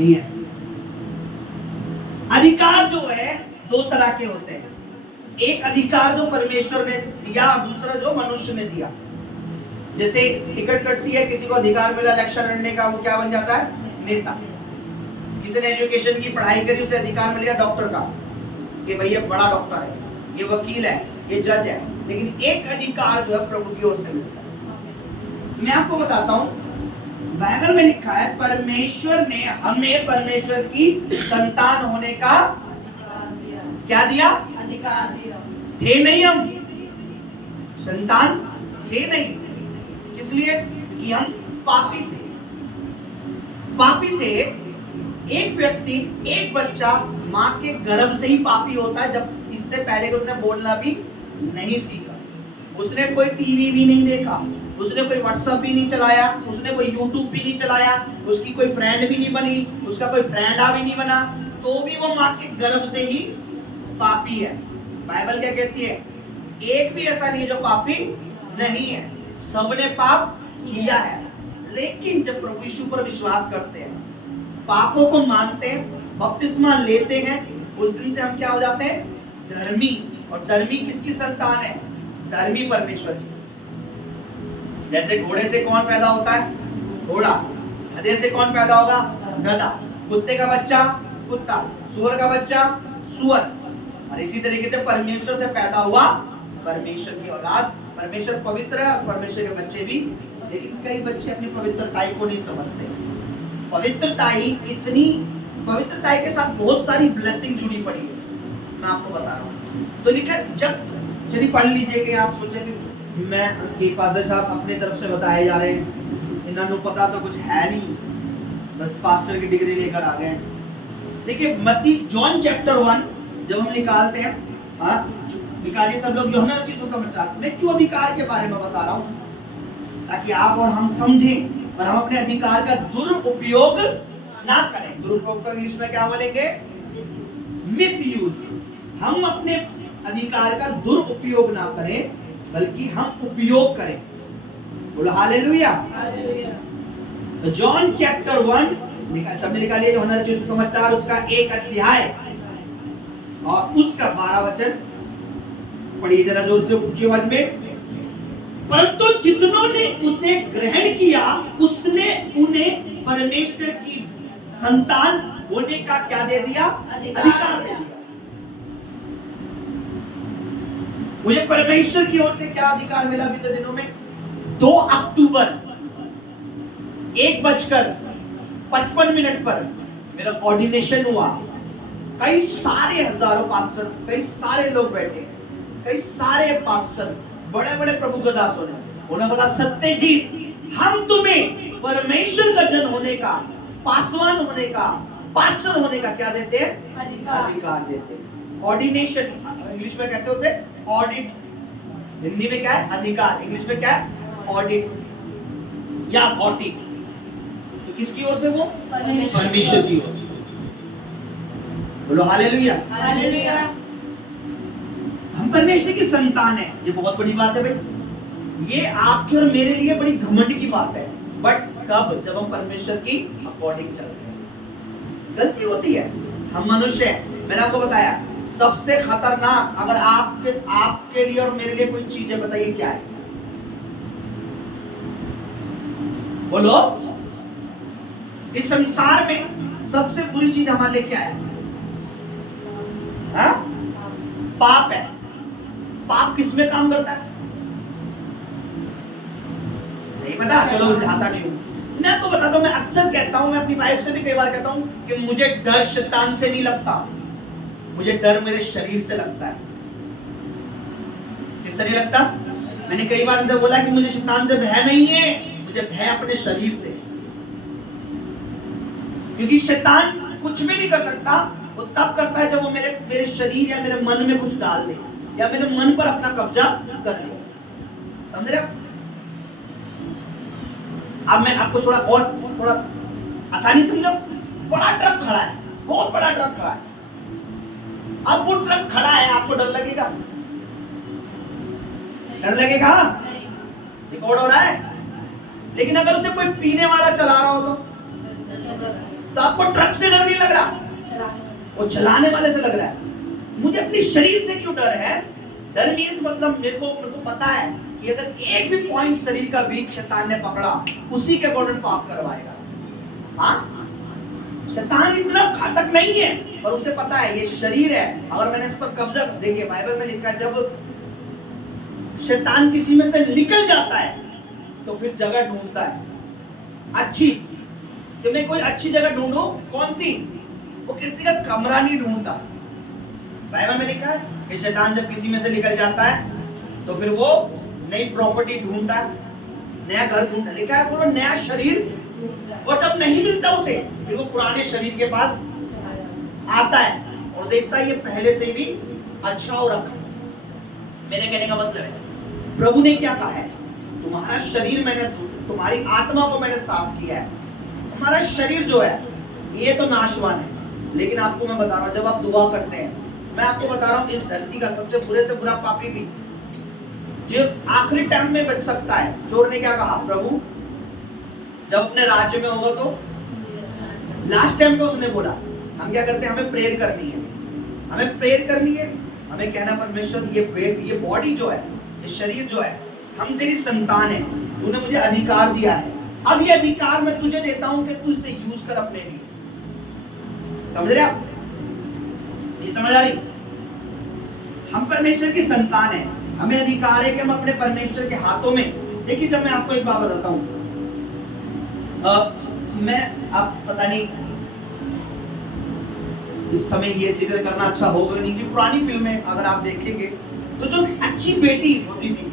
नहीं है। अधिकार जो है दो तरह के होते हैं, एक अधिकार जो परमेश्वर ने दिया और दूसरा जो मनुष्य ने दिया। जैसे टिकट कटती है, किसी को अधिकार मिला इलेक्शन लड़ने का, वो क्या बन जाता है? नेता। किसी ने एजुकेशन की पढ़ाई करी, उसे अधिकार मिल गया डॉक्टर का, कि भाई ये बड़ा डॉक्टर है, ये वकील है, ये जज है। लेकिन एक अधिकार जो है प्रभु की ओर से मिलता है। मैं आपको बताता हूं, बाइबल में लिखा है परमेश्वर ने हमें परमेश्वर की संतान होने का क्या दिया? अधिकार दिया। थे नहीं, हम संतान थे नहीं। इसलिए कि हम पापी थे। पापी थे। एक व्यक्ति, एक बच्चा माँ के गर्भ से ही पापी होता है, जब इससे पहले उसने बोलना भी नहीं सीखा, उसने कोई टीवी भी नहीं देखा, उसने कोई व्हाट्सएप भी नहीं चलाया, उसने कोई यूट्यूब भी नहीं चलाया, उसकी कोई फ्रेंड भी नहीं बनी, उसका कोई फ्रेंडा भी नहीं बना, तो भी वो माँ के गर्भ से ही पापी है। बाइबल क्या कहती है? एक भी ऐसा नहीं है जो पापी नहीं है, सबने पाप किया है। लेकिन जब प्रभु यीशु पर विश्वास करते हैं, पापों को मानते हैं, बपतिस्मा लेते हैं, उस दिन से हम क्या हो जाते हैं? धर्मी। और धर्मी किसकी संतान है? धर्मी परमेश्वर की। जैसे घोड़े से कौन पैदा होता है? घोड़ा। गधे से कौन पैदा होगा? गधा। कुत्ते का बच्चा कुत्ता, सुअर का बच्चा सुअर। और इसी तरीके से परमेश्वर से पैदा हुआ परमेश्वर की औलाद। परमेश्वर पवित्र है और परमेश्वर के बच्चे भी। लेकिन कई बच्चे अपनी पवित्रताई को नहीं समझते। पवित्रताई के साथ बहुत सारी ब्लेसिंग जुड़ी पड़ी है, मैं आपको बता रहा हूँ। तो लिखा जब, चलिए पढ़ लीजिए कि आप सोचे कि मैं कि पास्टर साहब अपने तरफ से बताए जा रहे हैं, इन्होंने पता तो कुछ है नहीं, बस पास्टर की डिग्री लेकर आ गए। देखिए मत्ती जॉन चैप्टर 1 जब हम निकालते हैं, निकालिए सब लोग यूहन्ना रचित सुसमाचार। मैं क्यों अधिकार के बारे में बता रहा हूँ? ताकि आप और हम समझें और हम अपने अधिकार का दुरुपयोग ना करें। दुरुपयोग को इंग्लिश में क्या बोलेंगे? मिसयूज। हम अपने अधिकार का दुरुपयोग ना करें, बल्कि हम उपयोग करें। बोलो हालेलुया। तो जॉन चैप्टर 1 सबने निकालिए, यूहन्ना रचित सुसमाचार उसका 1 अध्याय और उसका 12 वचन पढ़िए जरा जोर से, ऊंची आवाज में। परंतु जितनों ने उसे ग्रहण किया, उसने उन्हें परमेश्वर की संतान होने का क्या दे दिया? अधिकार दे दिया। मुझे परमेश्वर की ओर से क्या अधिकार मिला बीते दिनों में? 2 अक्टूबर 1:55 पर मेरा ऑर्डिनेशन हुआ। कई सारे हजारों पास्टर, कई सारे लोग बैठे, कई सारे पास्टर, बड़े बड़े प्रभु के दास होने, उन्होंने बोला सत्यजीत, हम तुम्हें परमेश्वर का जन होने का, पासवान होने का, पास्टर होने का क्या देते हैं? अधिकार देते हैं। ऑर्डिनेशन इंग्लिश में कहते हैं उसे ऑडिट, हिंदी में क्या है? अधिकार, इंग्लिश में क्या है? ऑडिट या अथॉरिटी। तो किसकी ओर से? वो परमेश्वर की ओर से। बोलो हालेलुया। हालेलुया। हम परमेश्वर की संतान है, ये बहुत बड़ी बात है भाई। ये आपके और मेरे लिए बड़ी घमंड की बात है। बट कब? जब हम परमेश्वर की अकॉर्डिंग चल रहे हैं। गलती होती है, हम मनुष्य हैं। मैंने आपको बताया सबसे खतरनाक, अगर आपके लिए और मेरे लिए कोई चीज है, बताइए क्या है? बोलो। इस संसार में सबसे बुरी चीज हमारे लिए क्या है? हाँ? पाप है। पाप किस में काम करता है? नहीं पता? चलो उलझाता नहीं हूं, मैं आपको बताता हूं। मैं अक्सर कहता हूं, मैं अपनी वाइफ से भी कई बार कहता हूं कि मुझे डर शैतान से नहीं लगता, मुझे डर मेरे शरीर से लगता है। किससे नहीं लगता? मैंने कई बार उनसे बोला कि मुझे शैतान से भय नहीं है, मुझे भय अपने शरीर से। क्योंकि शैतान कुछ भी नहीं कर सकता, वो तब करता है जब वो मेरे शरीर या मेरे मन में कुछ डाल दे, या मेरे मन पर अपना कब्जा कर ले। समझ रहे हो? अब मैं आपको थोड़ा आसानी समझो। बड़ा ट्रक खड़ा है, बहुत बड़ा ट्रक खड़ा है। अब वो ट्रक खड़ा है, आपको डर लगेगा? डर लगेगा? रिकॉर्ड हो रहा है। लेकिन अगर उसे कोई पीने वाला चला रहा हो तो तो आपको ट्रक से डर नहीं लग रहा, वो चलाने वाले से लग रहा है। मुझे अपने शरीर से क्यों डर है? डर मीन्स मतलब मेरे को पता है कि अगर एक भी पॉइंट शरीर का वीक शैतान ने पकड़ा, उसी के अकॉर्डिंग पाप करवाएगा। हाँ, शैतान इतना घातक नहीं है, पर उसे पता है ये शरीर है, अगर मैंने इस पर कब्जा, देखिए बाइबल में लिखा है जब शैतान किसी में से निकल जाता है तो फिर जगह ढूंढता है अच्छी, कि मैं कोई अच्छी जगह ढूंढूं। कौन सी? वो किसी का कमरा नहीं ढूंढता। बाइबल में लिखा है कि शैतान जब किसी में से निकल जाता है तो फिर वो नई प्रॉपर्टी ढूंढता है, नया घर ढूंढता है। लिखा है पूरा नया शरीर, और जब नहीं मिलता उसे फिर वो पुराने शरीर के पास आता है और देखता है ये पहले से भी अच्छा हो रखा। मेरे कहने का मतलब है प्रभु ने क्या कहा है, तुम्हारा शरीर मैंने, तुम्हारी आत्मा को मैंने साफ किया है। हमारा शरीर जो है ये तो नाशवान है, लेकिन आपको मैं बता रहा हूँ जब आप दुआ करते हैं, मैं आपको बता रहा हूँ इस धरती का सबसे बुरे से बुरा पापी भी जो आखिरी टाइम में बच सकता है। चोर ने क्या कहा, प्रभु जब अपने राज्य में होगा तो लास्ट टाइम पे उसने बोला हम क्या करते हैं, हमें प्रेयर करनी है, हमें प्रेयर करनी है, हमें कहना परमेश्वर ये बॉडी जो है, ये शरीर जो है, हम तेरी संतान है, तूने मुझे अधिकार दिया है, अब ये अधिकार मैं तुझे देता हूं कि तू इसे यूज कर अपने लिए। समझ रहे आप? ये समझ आ रही? हम परमेश्वर की संतान है, हमें अधिकार है कि हम अपने परमेश्वर के हाथों में। देखिए जब मैं आपको एक बात बताता हूं, मैं आप पता नहीं इस समय ये जिक्र करना अच्छा होगा नहीं कि पुरानी फिल्में अगर आप देखेंगे तो जो अच्छी बेटी होती थी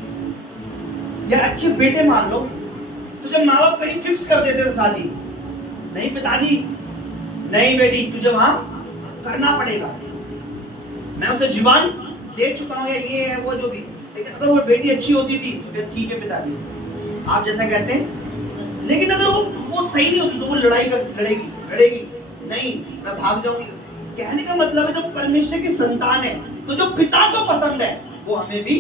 या अच्छे बेटे मान लो, तो जब माँ बाप कहीं फिक्स कर देते थे शादी, नहीं पिताजी नहीं बेटी तुझे वहां करना पड़ेगा, मैं उसे जुबान दे चुका हूं या ये है वो जो भी, लेकिन अगर वो बेटी अच्छी होती थी तो ठीक है पिताजी आप जैसा कहते हैं, लेकिन अगर वो सही नहीं होती तो वो लड़ेगी नहीं मैं भाग जाऊंगी। कहने का मतलब है जब परमेश्वर की संतान है तो जो पिता को पसंद है वो हमें भी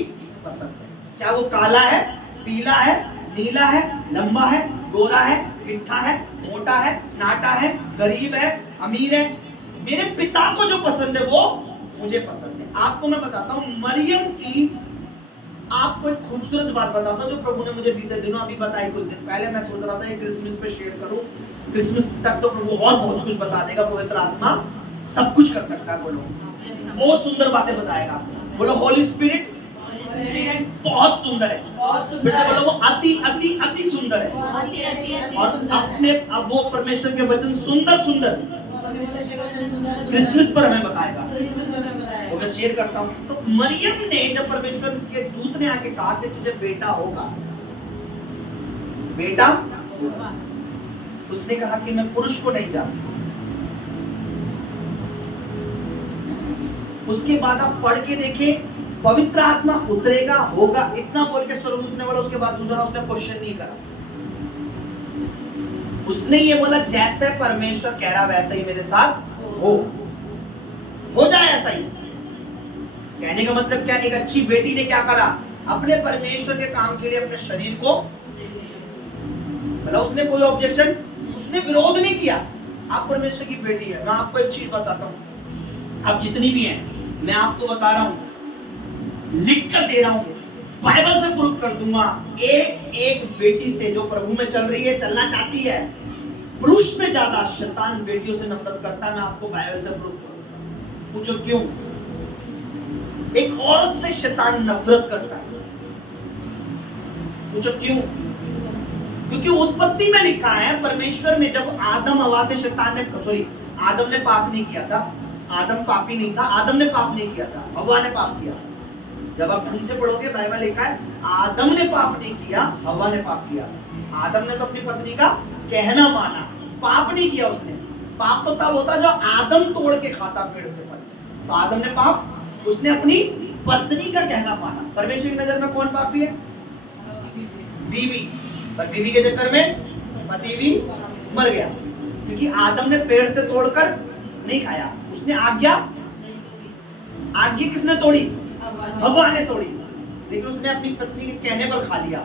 पसंद है, चाहे वो काला है, पीला है, नीला है, लंबा है, गोरा है, गिट्ठा है, मोटा है, नाटा है, गरीब है, अमीर है, मेरे पिता को जो पसंद है वो मुझे पसंद है। आपको मैं बताता हूँ मरियम की, आपको एक खूबसूरत बात बताता हूँ जो प्रभु ने मुझे बीते दिनों अभी बताई, कुछ दिन पहले मैं सोच रहा था ये क्रिसमस पे शेयर करूं, क्रिसमस तक तो प्रभु और बहुत कुछ बता देगा, पवित्र आत्मा सब कुछ कर सकता है। बोलो बहुत सुंदर बातें बताएगा, बोलो होली स्पिरिट बहुत सुंदर है, फिर से बोलो वो अति अति अति सुंदर है, और अपने अब वो परमेश्वर के वचन सुंदर सुंदर क्रिसमस पर हमें बताएगा, तो मैं शेयर करता हूँ। तो मरियम ने जब परमेश्वर के दूत ने आके कहा कि तुझे बेटा होगा, बेटा होगा, उसने कहा कि मैं पुरुष को नहीं जानती। उसके बाद आप पढ़ के देखें, पवित्र आत्मा उतरेगा होगा इतना बोल के स्वर्गदूत ने बोला, उसके बाद दूसरा उसने क्वेश्चन नहीं करा, उसने ये बोला जैसे परमेश्वर कह रहा वैसा ही मेरे साथ हो जाए ऐसा ही। कहने का मतलब क्या, एक अच्छी बेटी ने क्या करा, अपने परमेश्वर के काम के लिए अपने शरीर को, मतलब उसने कोई ऑब्जेक्शन, उसने विरोध नहीं किया। आप परमेश्वर की बेटी है। मैं आपको एक चीज बताता हूं, आप जितनी भी हैं मैं आपको बता रहा हूं, लिख कर दे रहा हूं, बाइबल से प्रूफ कर दूंगा, एक एक बेटी से जो प्रभु में चल रही है, चलना चाहती है, पुरुष से ज्यादा शैतान बेटियों से नफरत करता है। मैं आपको बाइबल से प्रूफ करूंगा। पूछो क्यों? एक औरत से शैतान नफरत करता है, पूछो क्यों? क्योंकि उत्पत्ति में लिखा है परमेश्वर ने जब आदम हवा से शैतान ने, आदम ने पाप नहीं किया था, आदम पापी नहीं था, आदम ने पाप नहीं किया था, हवा ने पाप किया। जब आप ढंग से पढ़ोगे बाइबल लिखा है आदम ने पाप नहीं किया, हवा ने पाप किया। आदम ने तो अपनी पत्नी का कहना माना, पाप नहीं किया उसने। पाप तो तब होता जो आदम तोड़ के खाता पेड़ से फल, तो आदम ने पाप, उसने अपनी पत्नी का कहना माना। परमेश्वर की नजर में कौन पापी है? बीवी। पर बीवी के चक्कर में पति भी मर गया, क्योंकि आदम ने पेड़ से तोड़कर नहीं खाया, उसने आज्ञा किसने तोड़ी? हवा ने तोड़ी, लेकिन उसने अपनी पत्नी के कहने पर खा लिया।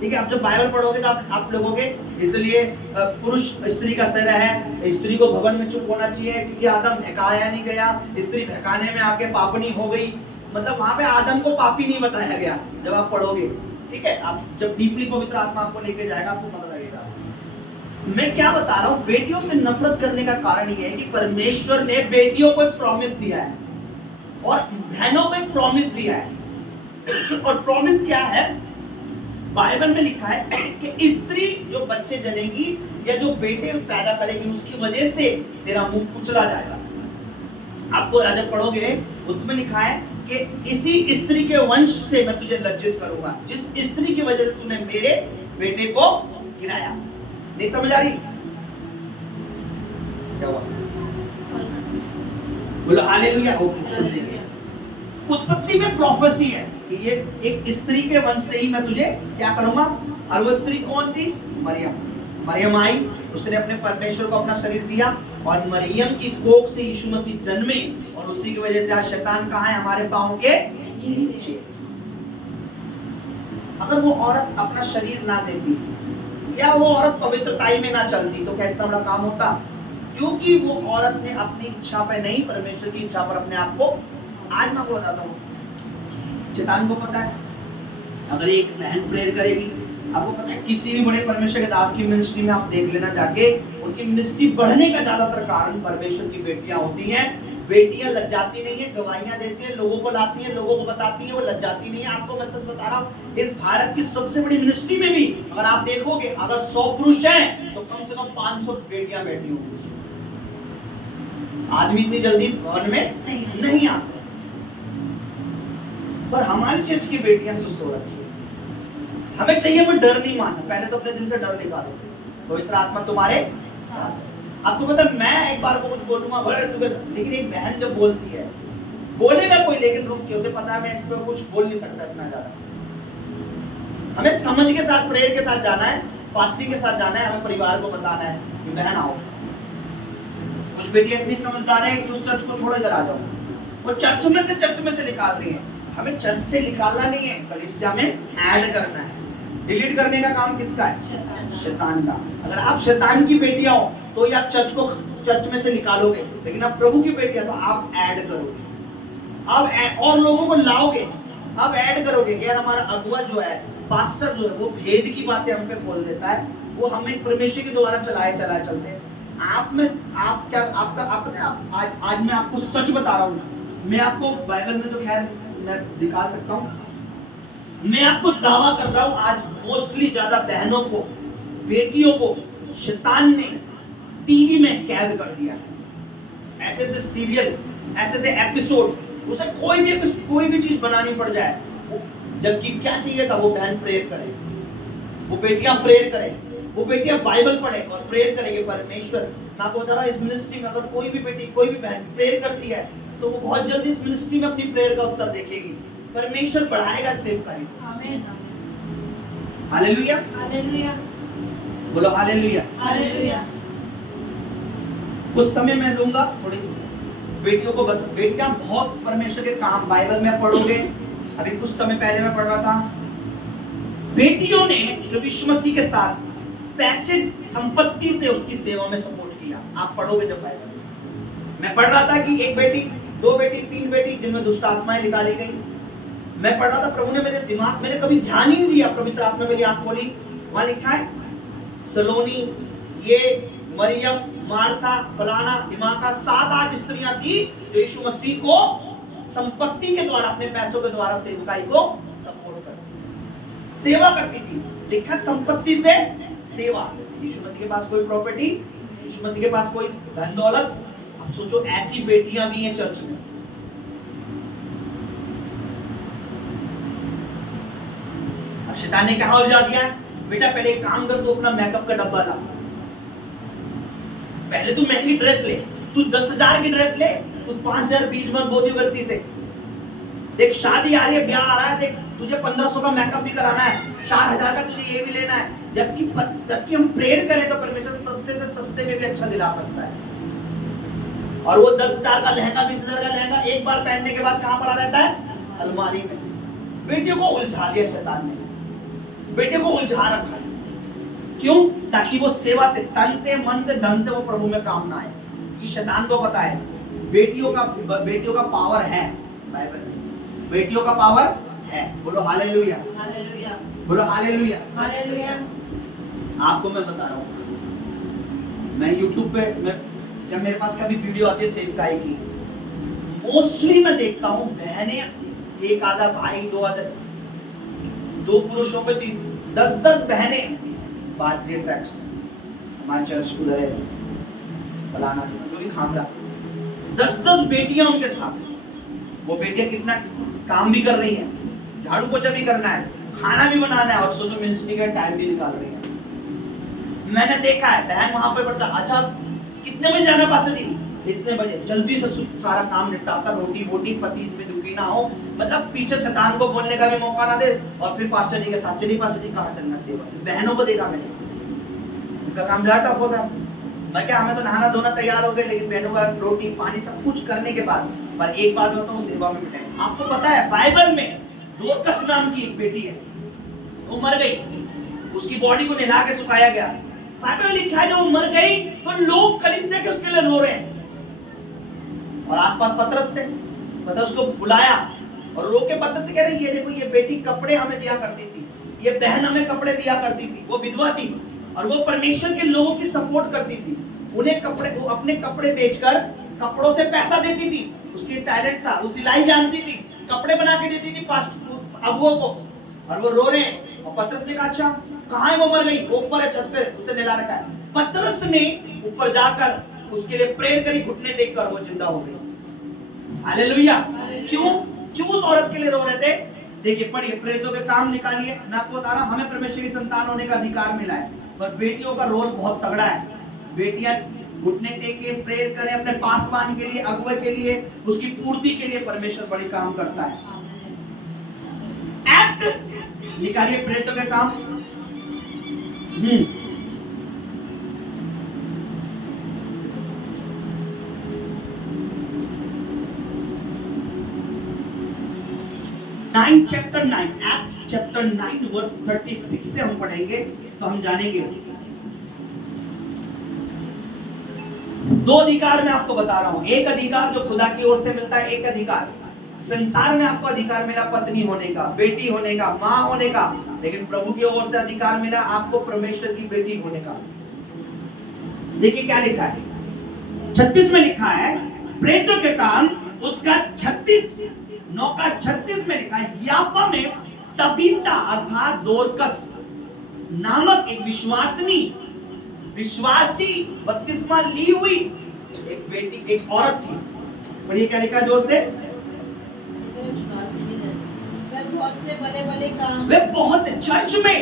ठीक है, आप जब बाइबल पढ़ोगे तो आप लोगों के, इसलिए पुरुष स्त्री का सिर है, स्त्री को भवन में चुप होना चाहिए क्योंकि आदम बहकाया नहीं गया, स्त्री बहकाने में आके पापनी हो गई, मतलब वहां पे आदम को पापी नहीं बताया गया जब आप पढ़ोगे। ठीक है, आप जब डीपली पवित्र आत्मा आपको लेके जाएगा आपको पता लगेगा। मैं क्या बता रहा हूं, बेटियों से नफरत करने का कारण यह है कि परमेश्वर ने बेटियों को एक प्रॉमिस दिया है और बहनों को एक प्रॉमिस दिया है। और प्रॉमिस क्या है, बाइबल में लिखा है कि स्त्री जो बच्चे जनेगी या जो बेटे पैदा करेगी उसकी वजह से तेरा मुंह कुचला जाएगा। आपको जब पढ़ोगे उसमें लिखा है कि इसी स्त्री के वंश से मैं तुझे लज्जित करूंगा, जिस स्त्री की वजह से तूने मेरे बेटे को गिराया। नहीं समझ आ रही क्या हुआ? बोलो हालेलुया। सुन लीजिए, उत्पत्ति में प्रोफेसी है कि ये एक स्त्री के वंश से ही मैं तुझे क्या करूंगा। और वो स्त्री कौन थी? मरियम। मरियम आई, उसने अपने परमेश्वर को अपना शरीर दिया और मरियम की कोख से यीशु मसीह जन्मे और उसी की वजह से आज शैतान कहाँ है? हमारे पांव के नीचे। अगर वो औरत अपना शरीर ना देती या वो औरत पवित्रताई में ना चलती तो क्या इतना बड़ा काम होता? क्योंकि वो औरत ने अपनी इच्छा पे नहीं, परमेश्वर की इच्छा पर अपने आप को, आज मैं आपको बताता हूँ, शैतान को पता है अगर एक बहन प्रेयर करेगी, आपको पता है किसी भी बड़े परमेश्वर के दास की मिनिस्ट्री में आप देख लेना जाके, उनकी मिनिस्ट्री बढ़ने का ज्यादातर कारण परमेश्वर की बेटियां होती हैं। बेटियां लज्जाती नहीं है, गवाहियां देती है, लोगों को लाती है, लोगों को बताती है, वो लज्जाती नहीं है। आपको मैं सच बता रहा हूँ, इस भारत की सबसे बड़ी मिनिस्ट्री में भी अगर आप देखोगे, अगर 100 पुरुष हैं तो कम से कम 500 बेटियां बैठी होंगी। आदमी इतनी जल्दी भवन में नहीं आते, पर हमारी चर्च की बेटियां सुस्त हो रखी है। हमें चाहिए कोई डर नहीं मानना, पहले तो अपने दिल से डर निकालो, पवित्र आत्मा तुम्हारे साथ है। आपको पता है, मैं एक बार को कुछ बोलूंगा लेकिन एक बहन जब बोलती है, बोलेगा कोई लेकिन रुक के, उसे पता है मैं इस पर कुछ बोल नहीं सकता इतना ज्यादा। हमें समझ के साथ, प्रेयर के साथ जाना है, फास्टिंग के साथ जाना है, हमें परिवार को बताना है कि बहन आओ। कुछ बेटियां इतनी समझदार है कि उस चर्च को छोड़ो, इधर आ जाओ। वो चर्च में से निकाल रही है। हमें चर्च से निकालना नहीं है, कलीसिया में ऐड करना है। डिलीट करने का काम किसका है? शैतान का। अगर आप शैतान की बेटियां हो तो ही आप चर्च में से निकालोगे, लेकिन आप प्रभु की बेटियां तो आप ऐड करोगे, अब और लोगों को लाओगे, अब ऐड करोगे। यार हमारा अगुआ जो है, पास्टर जो है, वो भेद की बातें हम पे खोल देता है, वो हमें परमेश्वर के द्वारा चलाए चलते हैं। आज मैं आपको सच बता रहा हूँ, मैं आपको बाइबल में तो खैर मैं दिखा सकता हूँ, मैं आपको दावा कर रहा हूँ, आज मोस्टली ज्यादा बहनों को, बेटियों को शैतान ने टीवी में कैद कर दिया है। ऐसे से सीरियल, ऐसे से एपिसोड, उसे कोई भी चीज बनानी पड़ जाए, जबकि क्या चाहिए था? वो बहन प्रेयर करे, वो बेटियां प्रेयर करें, वो बेटियां बाइबल पढ़े और प्रेयर करेंगे। परमेश्वर, मैं आपको बता रहा हूं, इस मिनिस्ट्री में अगर कोई भी बेटी, कोई भी बहन प्रेयर करती है तो वो बहुत जल्दी इस मिनिस्ट्री में अपनी प्रेयर का उत्तर देखेगी। परमेश्वर बढ़ाएगा सेवकाई। आमीन, हालेलुया, हालेलुया, बोलो हालेलुया, हालेलुया। कुछ समय मैं लूंगा थोड़ी बेटियों को बेटियां बहुत परमेश्वर के काम बाइबल में पढ़ोगे। अभी कुछ समय पहले मैं पढ़ रहा था, बेटियों ने जो यीशु मसीह के साथ पैसे संपत्ति से उसकी सेवा में सपोर्ट किया। आप पढ़ोगे जब बाइबल, मैं पढ़ रहा था कि एक बेटी, 2 बेटी, 3 बेटी जिनमें दुष्ट आत्माएं निकाली गई। मैं पढ़ रहा था, प्रभु ने मेरे दिमाग, मैंने कभी ध्यान ही नहीं दिया, पवित्र आत्मा मेरी आंख खोली, वहां लिखा है सलोनी, ये मरियम, मार्था, फलाना, दिमाका, 7-8 स्त्रियां थी जो यीशु मसीह को संपत्ति के द्वारा, अपने पैसों के द्वारा सेवकाई को सपोर्ट करती, सेवा करती थी। लिखा संपत्ति से सेवा। यीशु मसीह के पास कोई प्रॉपर्टी, यीशु मसीह के पास कोई धन दौलत। अब सोचो ऐसी बेटियां भी हैं चर्च में। अब शैतान ने कहा उलझा दिया है, बेटा पहले एक काम कर, तू अपना मेकअप का डब्बा ला, पहले तू महंगी ड्रेस ले, तू 10,000 की ड्रेस ले, तू 5,000 बीच मत बो दियो गलती से। देख शादी आ रही है, ब्याह आ रहा है, देख तुझे 1500 का मेकअप भी कराना है, 4,000 का तुझे ये भी लेना है। जबकि हम प्रेयर करें तो परमेश्वर सस्ते से सस्ते में भी अच्छा दिला सकता है। और वो 10,000 का लहंगा, 20,000 का लहंगा एक बार पहनने के बाद कहाँ पड़ा रहता है? अलमारी में। बेटियों को उलझा दिया शैतान ने। बेटे को उलझा रखा है। क्यों? ताकि वो सेवा से, तन से, मन से, धन से वो प्रभु में काम ना आए। कि शैतान को पता है बेटियों का पावर है बाइबल में, बेटियों का पावर है। बोलो हालेलुया, हालेलुया, बोलो हालेलुया, हालेलुया। आपको मैं बता रहा हूँ, मैं YouTube पे जब मेरे पास कभी वीडियो आती है सेवकाई की, मोस्टली मैं देखता हूँ बहनें, एक आधा भाई, दो पुरुषों पे 10 बहनें बात ये ट्रैक्स, हमारे चर्च उधर है फलाना जो भी खामरा, 10 बेटियां उनके साथ। वो बेटियां कितना काम भी कर रही हैं, झाड़ू पोछा भी करना है, खाना भी बनाना है, और सोचो मिनिस्ट्री का टाइम भी निकाल रही है। मैंने देखा है बहन वहां पे बच्चा, अच्छा कितने बजे जाना है पास्टर जी? इतने बजे। जल्दी से सारा काम निपटाकर रोटी वोटी पति में दुखी ना हो, मतलब पीछे शैतान को बोलने का भी मौका ना दे, और फिर पास्टर जी के साथ चलिए पास्टर जी कहाँ चलना सेवा। बहनों को देखा मैंने, उनका काम ज्यादा टफ होता है। मैं क्या, हमें तो नहाना धोना तैयार हो गए, लेकिन बहनों का रोटी पानी सब कुछ करने के बाद, पर एक बात बताऊं, सेवा में बिठाए। आपको पता है बाइबल में दोरकस नाम की एक बेटी है, वो मर गई, उसकी बॉडी को नहला के सुखाया गया। बाइबल में लिखा है जब वो मर गई तो लोग कलीसिया के उसके लिए रो रहे हैं, और आसपास पतरस थे, पतरस को बुलाया और रो के पतरस से कह रही है, देखो ये बेटी कपड़े हमें दिया करती थी, ये बहन हमें कपड़े दिया करती थी, वो विधवा थी, और वो परमेश्वर के लोगों की सपोर्ट करती थी। उन्हें कपड़े, वो अपने कपड़े बेचकर कपड़ों से पैसा देती थी, उसकी टैलेंट था, वो सिलाई जानती थी, कपड़े बना के देती थी अबुओं को, और वो रो रहे हैं। और पतरस ने कहा अच्छा कहाँ है वो? मर गई, वो ऊपर है छत पे, उसे नहला रखा है। पतरस ने ऊपर जाकर उसके लिए प्रेयर करी, घुटने टेक कर वो जिंदा हो गई। हालेलुया। क्यों उस औरत के लिए रो रहे थे? देखिए पढ़िए, प्रेरितों के काम निकालिए। मैं आपको बता रहा हूं, हमें परमेश्वर की संतान होने का अधिकार मिला है, पर बेटियों का रोल बहुत तगड़ा है। बेटियां घुटने टेके प्रेयर करें अपने पासवान के लिए, अगुवे के लिए, उसकी पूर्ति के लिए परमेश्वर बड़ी काम करता है। एक्ट निकालिए प्रेरितों के काम। 9 चैप्टर 9 एक्ट चैप्टर 9 वर्स 36 से हम पढ़ेंगे तो हम जानेंगे। 2 अधिकार मैं आपको बता रहा हूं, एक अधिकार जो खुदा की ओर से मिलता है, एक अधिकार संसार में आपको अधिकार मिला पत्नी होने का, बेटी होने का, मां होने का, लेकिन प्रभु की ओर से अधिकार मिला आपको परमेश्वर की बेटी होने का। देखिए क्या लिखा है, 36 में लिखा है, प्रेरितों के काम उसका 9 का 36 में लिखा है, याफा में तबीता अर्थात दोरकस नामक एक विश्वासी बपतिस्मा ली हुई एक बेटी, एक औरत थी। पढ़िए क्या लिखा जोर से, वे बहुत से चर्च में,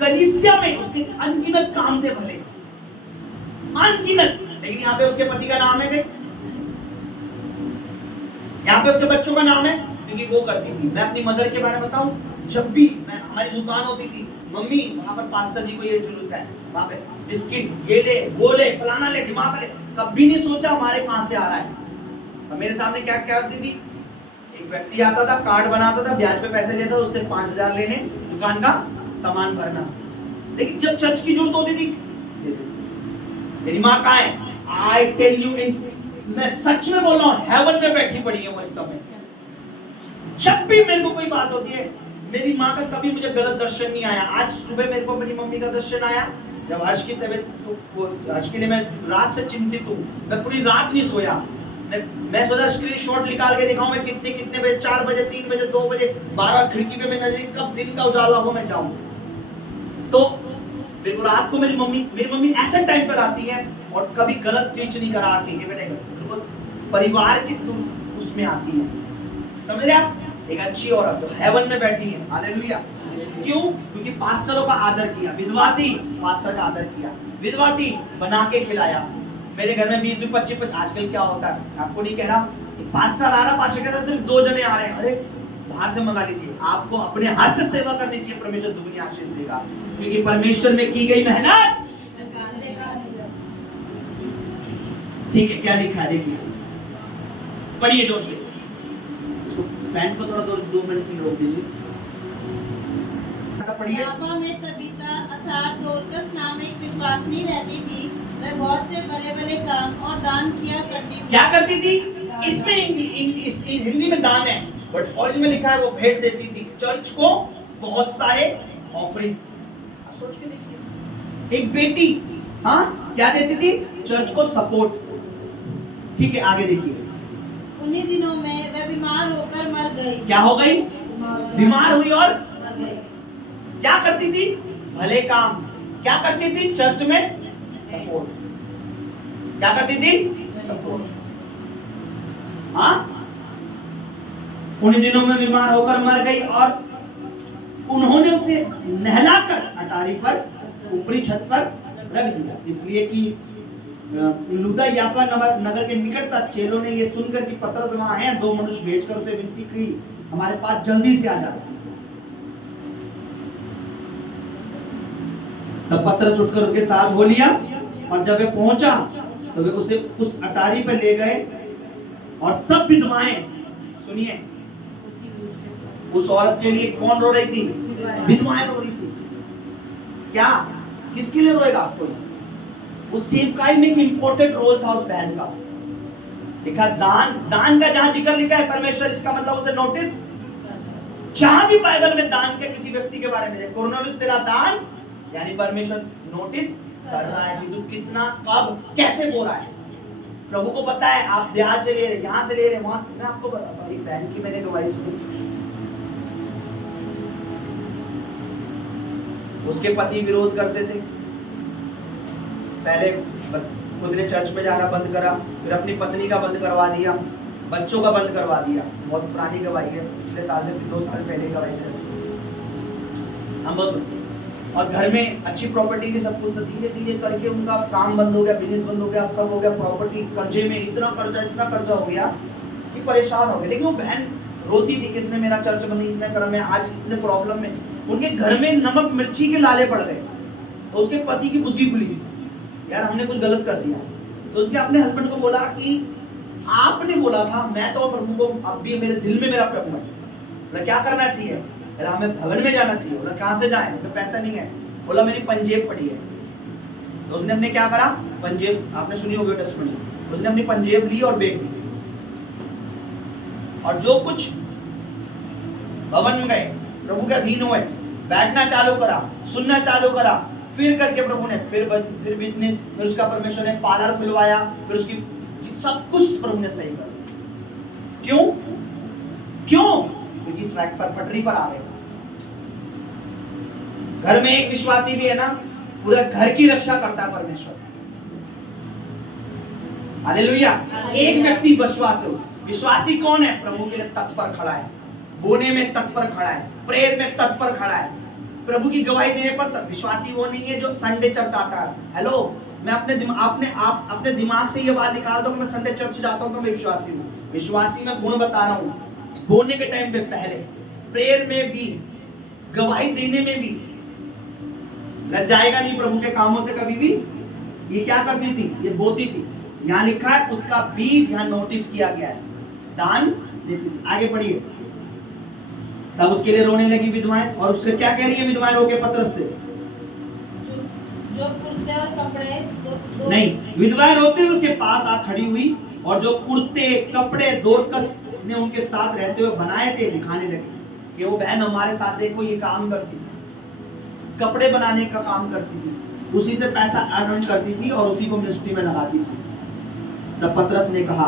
कलीसिया में उसके अनगिनत काम थे, भले अनगिनत, लेकिन यहाँ पे उसके पति का नाम है, यहाँ पे उसके बच्चों का नाम है, क्योंकि वो करती थी। मैं अपनी मदर के बारे में बताऊं, जब भी हमारी दुकान होती थी, मम्मी वहां पर पास्टर जी को ये जरूरत है, वहां पे बिस्किट ये ले, वो ले, फलाना ले, दिमाग ले, कभी नहीं सोचा हमारे कहां से आ रहा है। और मेरे सामने क्या करती थी, एक व्यक्ति आता था, कार्ड बनाता था, ब्याज पे पैसे लेता था, उससे 5000 लेने, दुकान का सामान भरना। लेकिन जब चर्च की जरूरत होती थी, मेरी माँ कहाँ है? आई टेल यू, मैं सच में बोल रहा हूँ, हेवन में बैठी पड़ी है वो इस समय। जब भी मेरे को कोई बात होती है, मेरी माँ का कभी मुझे गलत दर्शन नहीं आया। आज सुबह मेरे को मेरी मम्मी का दर्शन आया, जब हर्ष की तबीयत, तो हर्ष के लिए मैं रात से चिंतित हूँ, मैं पूरी रात नहीं सोया। मैं सोचा स्क्रीनशॉट निकाल के दिखाऊं, मैं कितने बजे, 4 बजे, 3 बजे, 2 बजे, 12 खिड़की पे मैं नजर, कब दिन का उजाला हो मैं जाऊं। तो देखो रात को मेरी मम्मी ऐसे टाइम पर आती है और कभी गलत चीज नहीं करा आती है, बेटे परिवार की उसमें आती है, समझ रहे आप? एक अच्छी औरत जो हेवन में बैठी है, हालेलुया। क्यों? क्योंकि पास्टरों का आदर किया, विधवा थी, पास्टर का आदर किया, विधवा थी, बना के खिलाया। मेरे घर में 20 25, आजकल क्या होता है, आपको नहीं कह रहा, पास्टर आ रहा, पास्टर के साथ सिर्फ 2 जने आ रहे हैं, अरे बाहर से मंगा लीजिए। आपको अपने हाथ से सेवा करनी चाहिए, परमेश्वर दुगनी आशीष देगा, क्योंकि परमेश्वर में की गई मेहनत। ठीक है, क्या लिखा है देखिए, पढ़िए जोर से। फैन को थोड़ा 2 मिनट की रोक दीजिए। तब पढ़िए। याफा में तबीता अर्थात दोरकस नाम एक विश्वासनी रहती थी। वह बहुत से भले भले काम और दान किया करती थी। क्या करती थी? इसमें इस हिंदी में दान है, बट ओरिजिनल में लिखा है वो भेंट देती थी चर्च को, बहुत सारे ऑफरिंग। आप सोच के देखिए, एक बेटी हाँ क्या देती थी? चर्च को सपोर्ट। ठीक है, आगे देखिए। उन्हीं दिनों में वह बीमार होकर मर गई। क्या हो गई? बीमार हुई और मर गई। क्या करती थी? भले काम। क्या करती थी? चर्च में सपोर्ट। क्या करती थी? सपोर्ट। हाँ, उन दिनों में बीमार होकर मर गई और उन्होंने उसे नहलाकर अटारी पर ऊपरी छत पर रख दिया, इसलिए कि लुदा याफा नगर के निकट था। चेलों ने ये सुनकर कि पतरस वहां है, दो मनुष्य भेजकर उसे विनती की, हमारे पास जल्दी से आ जा। तब पतरस उठकर उनके साथ हो लिया, और जब वे पहुंचा तो वे उसे उस अटारी पर ले गए, और सब विधवाएं, सुनिए, उस औरत के लिए कौन रो रही थी? विधवाएं रो रही थी। क्या? किसके लिए रोएगा? कोई उस सेवकाई में एक इंपॉर्टेंट रोल था उस बहन का। लिखा दान का जहां जिक्र लिखा है परमेश्वर, इसका मतलब उसे नोटिस। जहां भी बाइबल में दान के किसी व्यक्ति के बारे में, कोरोनोलिस तेरा दान, यानी परमेश्वर नोटिस कर रहा है कि तू कितना, कब, कैसे बोल रहा है। प्रभु को पता है आप ब्याज से ले रहे, यहां से ले रहे, वहां से। मैं आपको बताता हूं, एक बहन की मैंने गवाही सुनी। उसके पति विरोध करते थे, पहले खुद ने चर्च में जाना बंद करा, फिर अपनी पत्नी का बंद करवा दिया, बच्चों का बंद करवा दिया। बहुत पुरानी गवाही है, पिछले साल से 2 साल पहले गवाही हम। और घर में अच्छी प्रॉपर्टी की सब कुछ, धीरे धीरे करके उनका काम बंद हो गया, बिजनेस बंद हो गया, सब हो गया, प्रॉपर्टी कर्जे में, इतना कर्जा हो गया कि परेशान हो गए। लेकिन वो बहन रोती थी, किसने मेरा चर्च बंद, इतने कर्म में, आज इतने प्रॉब्लम में। उनके घर में नमक मिर्ची के लाले पड़ गए, तो उसके पति की बुद्धि खुली, यार हमने कुछ गलत कर दिया। तो उसने अपने हस्बैंड को बोला कि आपने बोला था, मैं तो प्रभु को, अब भी मेरे दिल में मेरा प्रभु है, बोला क्या करना चाहिए? बोला हमें भवन में जाना चाहिए। बोला कहाँ से जाएं? बोला पैसा नहीं है। बोला मैंने पंजेब पढ़ी है। तो उसने अपने क्या करा? पंजेब, आपने सुनी होगी टेस्टमनी, उसने अपनी पंजेब ली और बेच दी, और जो कुछ भवन में गए, प्रभु के अधीन हुए, बैठना चालू करा, सुनना चालू करा, फिर करके प्रभु ने फिर बिजनेस, फिर उसका परमेश्वर ने पार्लर खुलवाया, फिर उसकी सब कुछ प्रभु ने सही कर दिया। क्यों? क्योंकि ट्रैक पर, पटरी पर आ गए। घर में एक विश्वासी भी है ना, पूरा घर की रक्षा करता है परमेश्वर। हालेलुया। एक व्यक्ति विश्वासी कौन है? प्रभु के लिए तत्पर खड़ा है, बोने में तत्पर खड़ा है, प्रेयर में तत्पर खड़ा है, प्रभु की गवाही देने पर। विश्वासी वो नहीं है जो संडे चर्च आता है। हेलो, मैं अपने दिमाग से ये बात निकाल दो कि मैं संडे चर्च जाता हूं तो मैं विश्वासी हूं। विश्वासी में गुण बता रहा हूं, बोलने के टाइम पे पहले, प्रेयर में भी, गवाही देने में भी लज्जाएगा नहीं प्रभु के कामों से कभी भी। ये क्या करती थी? ये बोती थी। यहाँ लिखा है उसका बीज यहाँ नोटिस किया गया है, दान देती थी। आगे पढ़िए। तब उसके लिए रोने लगी विधवाएं, और उससे क्या कह रही है विधवाएं रोके पतरस से? जो कुर्ते और कपड़े नहीं, विधवाएं रोती हुई उसके पास आ खड़ी हुई, और जो कुर्ते कपड़े दोरकस ने उनके साथ रहते हुए बनाए थे दिखाने लगी कि वो बहन हमारे साथ देखो ये काम करती थी, कपड़े बनाने का काम करती थी, उसी से पैसा अर्न करती थी और उसी को मिनिस्ट्री में लगाती थी। तब पतरस ने कहा,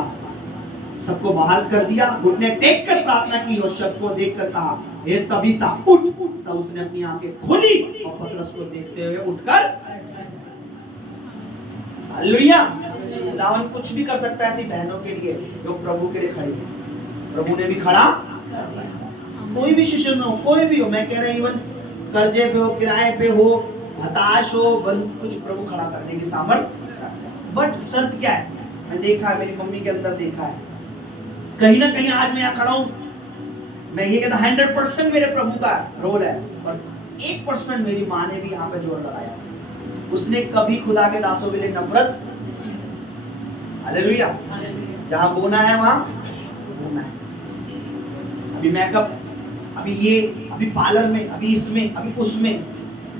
सबको बाहर कर दिया, घुटने टेक कर प्रार्थना की और शब्द को देखकर कहा, हे तबीता उठ। तब उसने अपनी आंखें खोली और पतरस को देखते हुए उठकर। हालेलुया। खुदावन कुछ भी कर सकता है ऐसी बहनों के लिए जो प्रभु के लिए खड़ी है। प्रभु ने भी खड़ा, कोई भी शिष्य हो, कोई भी हो, मैं कह रहा इवन कर्जे पे हो, किराए पे हो, हताश हो, कुछ प्रभु खड़ा करने की सामर्थ। बट शर्त क्या है? मैं देखा है, मेरी मम्मी के अंदर देखा है, कहीं ना कहीं आज मैं यहाँ खड़ा हूँ, मैं ये कहता 100% मेरे प्रभु का रोल है, और 1% मेरी माँ ने भी यहाँ पे जोर लगाया। उसने कभी खुदा के दासों के लिए नफरत। हालेलुया। जहाँ बोना है वहाँ बोना है। अभी ये अभी पार्लर में, अभी इसमें, अभी उसमें।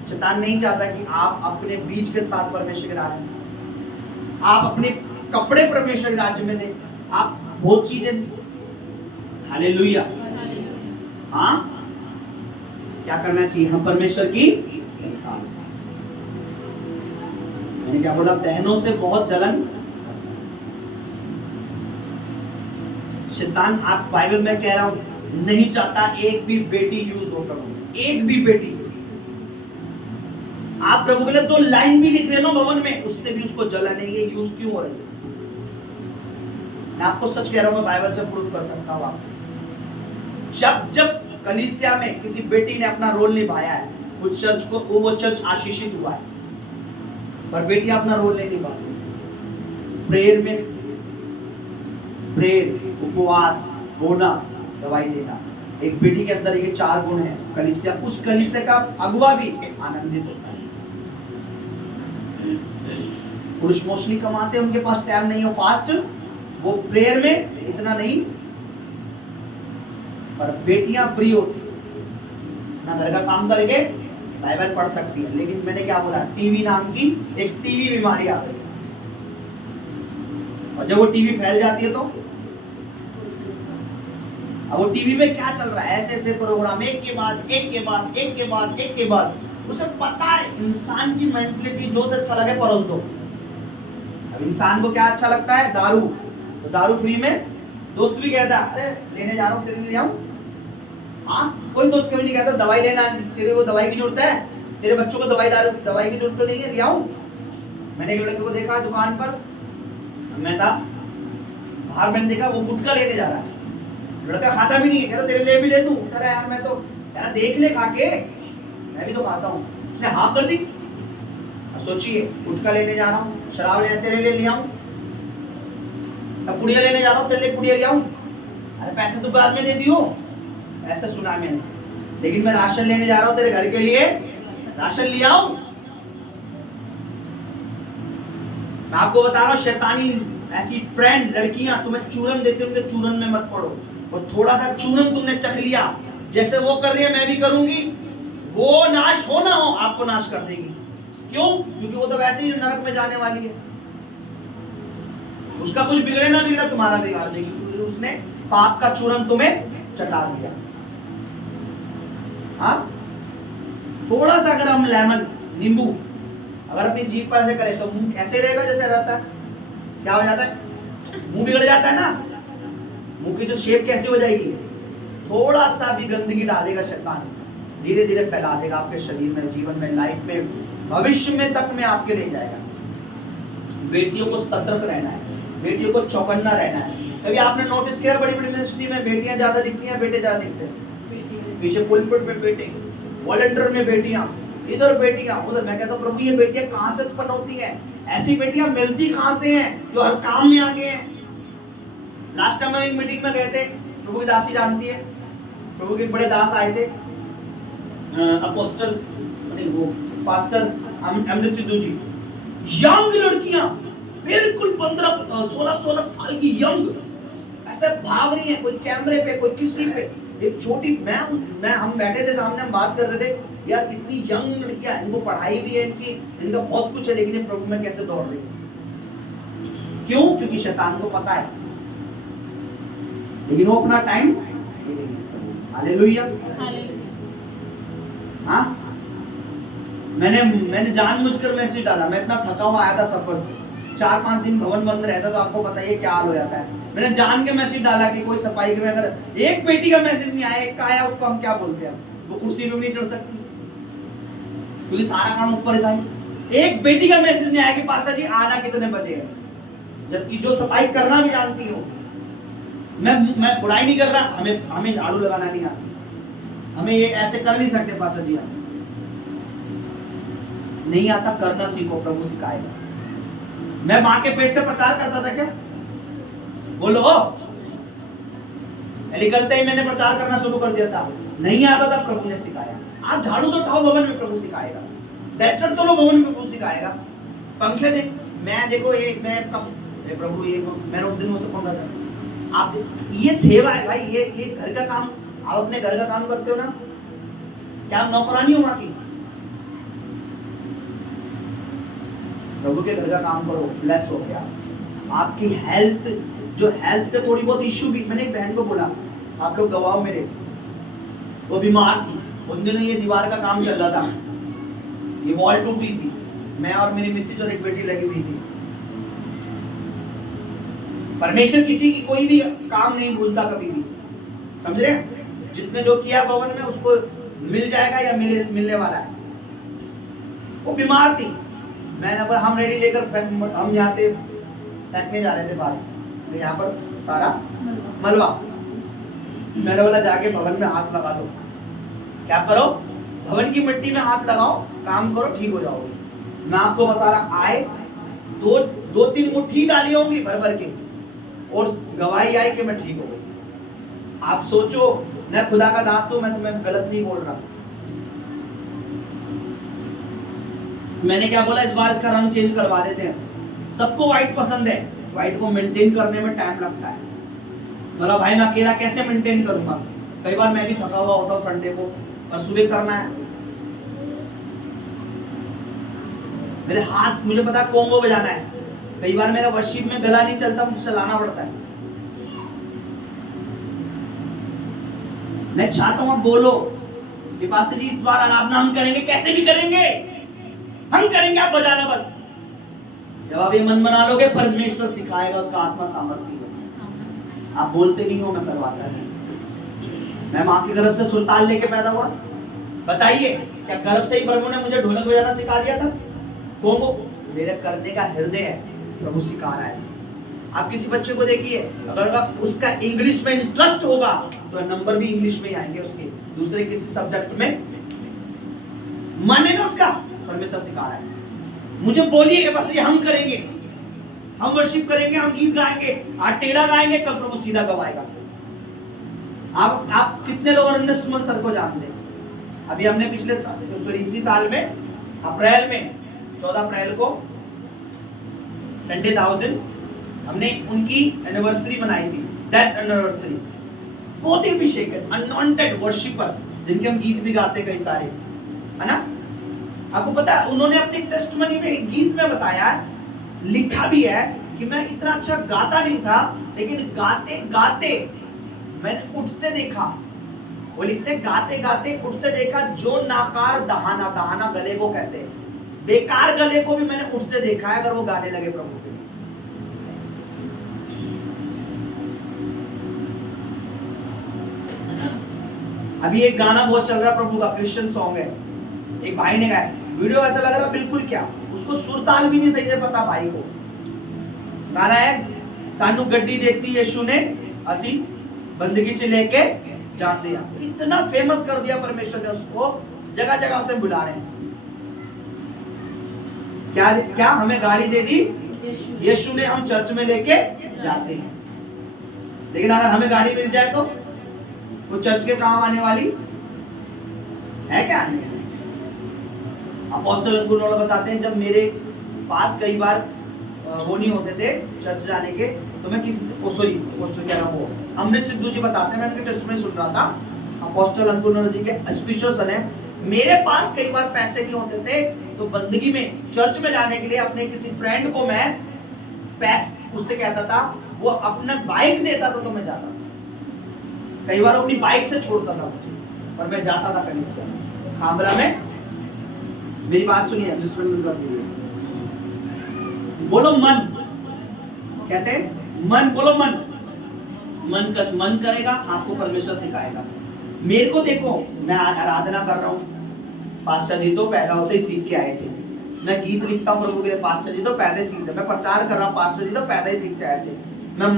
शैतान नहीं चाहता कि आप अपने बीच के साथ परमेश्वर के राज्य में, आप अपने कपड़े परमेश्वर के राज्य में दें, आप बहुत चीजें। हालेलुया। हाँ, क्या करना चाहिए? हम परमेश्वर की संतान। मैंने क्या बोला? बहनों से बहुत जलन। शैतान, आप बाइबल में कह रहा हूं, नहीं चाहता एक भी बेटी यूज हो प्रभु, एक भी बेटी। आप प्रभु के लिए 2 लाइन भी लिख रहे हो भवन में, उससे भी उसको जलन है। ये यूज क्यों हो रही है? मैं आपको सच कह रहा हूं, मैं बाइबल से प्रूव कर सकता हूं आपको। जब कलीसिया में किसी बेटी ने अपना रोल निभाया है, उस चर्च को, वो चर्च आशीषित हुआ है। पर बेटियां अपना रोल नहीं निभाती। प्रेयर में, प्रेयर, उपवास, रोना, दवाई देना, एक बेटी के अंदर ये 4 गुण है। कलीसिया, उस कलीसिया का अगुवा भी आनंदित होता है। पुरुष मोस्टली कमाते हैं, उनके पास टाइम नहीं है फास्ट, वो प्रेयर में इतना नहीं। पर बेटियां फ्री होती ना, घर का काम करके बाइबल पढ़ सकती है। लेकिन मैंने क्या बोला? टीवी नाम की एक टीवी बीमारी आ गई, और जब वो टीवी फैल जाती है तो अब वो टीवी में क्या चल रहा है? ऐसे ऐसे प्रोग्राम, एक के बाद एक के बाद एक के बाद एक के बाद। उसे पता है इंसान की मेंटलिटी, जो से अच्छा लगे परोस दो। अब इंसान को क्या अच्छा लगता है? दारू। तो दारू फ्री में, दोस्त भी कहता है अरे लेने जा रहा हूँ, तेरे लिए ले आऊं। हाँ, कोई दोस्त कभी नहीं कहता दवाई लेना, तेरे को दवाई की जरूरत है, तेरे बच्चों को दवाई की जरूरत तो नहीं है, ले आऊं। मैंने एक लड़के को देखा दुकान पर, मैं था बाहर, मैंने देखा वो गुटखा लेने जा रहा है। लड़का खाता भी नहीं है, कह रहा तेरे लिए भी ले दूं। कह रहा यार मैं तो, यार देख ले खा के, मैं भी तो खाता हूँ। उसने हाँ कर दी। अब सोचिए, गुटखा लेने जा रहा हूँ, शराब लेने तेरे लिए ले आऊं, अब पुड़िया लेने जा रहा हूँ, तेरे लिए पुड़िया ले आऊं। अरे पैसे तो बाद में दे दियो, ऐसा सुना मैंने। लेकिन मैं राशन लेने जा रहा हूँ, तेरे घर के लिए राशन ले आऊं। मैं आपको बता रहा हूँ, शैतानी ऐसी फ्रेंड लड़कियां तुम्हें चूरन देते, उनके चूरन में मत पड़ो। और थोड़ा सा चूरन तुमने चख लिया, जैसे वो कर रही है मैं भी करूंगी, वो नाश हो ना हो, आपको नाश कर देगी। क्यों? क्योंकि वो तो वैसे ही नरक में जाने वाली है। उसका कुछ बिगड़े ना बिगड़ा, तुम्हारा बिगाड़ देगी, क्योंकि उसने पाप का चूरन तुम्हें चटा दिया। हाँ, थोड़ा सा अगर हम लेमन, नींबू अगर अपनी जीभ पर ऐसे करें तो मुंह ऐसे रहेगा जैसे रहता है। क्या हो जाता है? मुंह बिगड़ जाता है ना, मुंह की जो शेप कैसी हो जाएगी। थोड़ा सा भी गंदगी डालेगा शैतान, धीरे धीरे फैला देगा आपके शरीर में, जीवन में, लाइफ में, भविष्य में तक में आपके ले जाएगा। बेटियों को सतर्क रहना है, बेटियों को चौकन्ना रहना है। कभी आपने नोटिस किया बड़ी बड़ी मिनिस्ट्री में बेटियां ज्यादा दिखती हैं, बेटे ज्यादा दिखते हैं? पीछे पुलपिट में बेटे, वॉलंटियर में बेटियां, इधर बेटियां उधर। मैं कहता हूँ प्रभु ये बेटियां कहाँ से उत्पन्न होती हैं? ऐसी बेटियां मिलती कहाँ से हैं जो हर काम में आगे हैं? लास्ट टाइम हम एक मीटिंग में गए थे, प्रभु की दासी जानती है, प्रभु के बड़े दास आए थे, अपोस्टल नहीं वो पास्टर एमडी सिद्धू जी। यंग लड़कियां, बिल्कुल 15-16 साल की यंग, ऐसे भाग रही हैं, कोई कैमरे पे, कोई किसी पे। एक छोटी मैं हम बैठे थे सामने, हम बात कर रहे थे, यार इतनी यंग लड़कियां, इनको पढ़ाई भी है, इनका बहुत कुछ है, लेकिन ये प्रभु में कैसे दौड़ रही? क्यों? क्योंकि शैतान को पता है, लेकिन वो अपना टाइम दे रही है। हालेलुया। हाँ, मैंने जानबूझकर मैसेज डाला। मैं इतना थका हुआ आया था सफर से, 4-5 दिन भवन बंद रहता तो आपको बताइए क्या हाल हो जाता है। मैंने जान के मैसेज डाला कि कोई सफाई में अगर एक बेटी का मैसेज नहीं आया, एक का आया, उसको हम क्या बोलते हैं? वो कुर्सी पे भी नहीं चढ़ सकती, क्योंकि सारा काम ऊपर था। एक बेटी का मैसेज नहीं आया कि पास्टर जी आना कितने बजे है, जबकि जो सफाई करना भी जानती हो। मैं बुराई नहीं कर रहा, हमें झाड़ू लगाना नहीं आता, हमें ये ऐसे कर नहीं सकते पास्टर जी, हम नहीं आता, करना सीखो, प्रभु सिखाएगा। मैं मां के पेट से प्रचार करता था क्या? बोलो, निकलते ही मैंने प्रचार करना शुरू कर दिया था, नहीं आता था, प्रभु ने सिखाया। आप झाड़ू तो उठाओ, भवन में प्रभु सिखाएगा। डस्टर तो लो, भवन में प्रभु सिखाएगा। पंखे देख, मैं देखो ये मैं कब प्रभु ये मैंने उस दिन मुझसे पंखा था। आप ये सेवा है भाई, ये घर का काम, आप अपने घर का काम करते हो ना, क्या हम नौकरानी हो वहां की? प्रभु के घर का काम करो, ब्लेस हो गया। आपकी हेल्थ, जो हेल्थ के थोड़ी बहुत इश्यू भी, मैंने एक बहन को बोला, आप लोग गवाओ मेरे, वो बीमार थी, उन दिनों ये दीवार का काम चल रहा था, ये वॉल टूटी थी, मैं और मेरी मिसेज और एक बेटी लगी हुई थी। परमेश्वर किसी की कोई भी काम नहीं भूलता कभी भी, समझ रहे हैं? जिसने जो किया भवन में उसको मिल जाएगा या मिलने वाला है। वो बीमार थी, मैंने बोला हम रेडी लेकर हम यहाँ से फेंकने जा रहे थे बाहर, तो यहाँ पर सारा मलबा, मैंने बोला जाके भवन में हाथ लगा लो। क्या करो? भवन की मिट्टी में हाथ लगाओ, काम करो, ठीक हो जाओगे। मैं आपको बता रहा, आए दो तीन मुट्ठी डाली होंगी भर भर के, और गवाही आई कि मैं ठीक हो गई। आप सोचो, मैं खुदा का दास हूं, मैं तुम्हें गलत नहीं बोल रहा। मैंने क्या बोला, इस बार इसका रंग चेंज करवा देते हैं। सबको व्हाइट पसंद है, व्हाइट को मेंटेन करने में टाइम लगता है। बोला भाई मैं अकेला कैसे मेंटेन करूंगा, कई बार मैं भी थका हुआ होता हूँ संडे को, और सुबह करना है। मेरे हाथ, मुझे पता है कोंगो बजाना है, कई बार मेरा वर्शिप में गला नहीं चलता, मुझे चलाना पड़ता है। मैं चाहता हूं आप बोलो कि पास्टर जी इस बार आराधना हम करेंगे, कैसे भी करेंगे, हम करेंगे, आप बजाना बस। जब आप ये मन बना लोगे, परमेश्वर सिखाएगा, उसका आत्मा सामर्थ्य है। आप बोलते नहीं हो, मैं करवाता नहीं। मैं माँ के गर्भ से सुरताल लेके पैदा हुआ, बताइए क्या गर्भ से ही प्रभु ने मुझे ढोलक बजाना सिखा दिया था? कोंगो मेरे करने का हृदय है, प्रभु सिखा रहा है। आप किसी बच्चे को देखिए, अगर उसका इंग्लिश में इंटरेस्ट होगा तो नंबर भी इंग्लिश में ही आएंगे, उसके दूसरे किसी सब्जेक्ट में मन है ना उसका, परमेश्वर सिखा रहा है। मुझे बोलिए बस ये हम करेंगे, हम वर्शिप करेंगे, हम गीत गाएंगे, आज टेढ़ा गाएंगे, कल प्रभु सीधा गवाएगा। आप कितने लोग अरविंद सुमन सर को जानते हैं? अभी हमने पिछले इसी साल में अप्रैल में 14 अप्रैल को संडे था उस दिन, हमने उनकी एनिवर्सरी मनाई थी, डेथ एनिवर्सरी। बहुत ही अभिषेक है, अनॉइंटेड वर्शिपर, जिनके हम गीत भी गाते कई सारे, है ना? आपको पता है उन्होंने अपने टेस्टमनी में एक गीत में बताया, लिखा भी है कि मैं इतना अच्छा गाता नहीं था, लेकिन गाते गाते मैंने उठते देखा। वो लिखते गाते गाते उठते देखा, जो नाकार दहाना, दहाना गले को कहते हैं, बेकार गले को भी मैंने उठते देखा है अगर वो गाने लगे प्रभु के। अभी एक गाना बहुत चल रहा प्रभु का, क्रिश्चियन सॉन्ग है, एक भाई ने गाया, वीडियो ऐसा लग रहा बिल्कुल क्या, उसको सुरताल भी नहीं सही से पता भाई को। गाना है, सानू गड्डी देती यीशु ने, असी बंदगी च लेके जान दिया। इतना फेमस कर दिया परमेश्वर ने उसको, जगह जगह उसे बुला रहे हैं। क्या हमें गाड़ी दे दी यीशु ने, हम चर्च में लेके जाते हैं। लेकिन अगर हमें गाड़ी मिल जाए तो वो चर्च के काम आने वाली है क्या? नहीं। अपोस्टल अंकुर बताते हैं, जब मेरे पास कई बार वो नहीं होते थे चर्च जाने के, तो मैं किसी से, सॉरी अपोस्टल कह रहा हूँ, वो अमृत सिद्धू जी बताते हैं, मैं उनके टेस्ट में सुन रहा था, अपोस्टल अंकुर जी के स्पिरिचुअल सन है, मेरे पास कई बार पैसे नहीं होते थे, तो बंदगी में चर्च में जाने के लिए अपने किसी फ्रेंड को मैं पैसे उससे कहता था, वो अपना बाइक देता था तो मैं जाता था। कई बार अपनी बाइक से छोड़ता था मुझे, पर मैं जाता था कलीसिया खामरा में। मेरी बात सुनिए, जिसमें कर दीजिए, बोलो मन, कहते हैं मन, बोलो मन, मन करेगा, आपको परमेश्वर सिखाएगा। मेरे को देखो, मैं आराधना कर रहा हूँ, पास्टर जी तो पैदा होते ही सीख के आए थे, मैं गीत लिखता हूँ प्रभु के लिए, पास्टर जी तो पैदा ही सीखते, मैं प्रचार कर रहा हूँ, पास्टर जी तो पैदा ही सीखते आए थे। मैं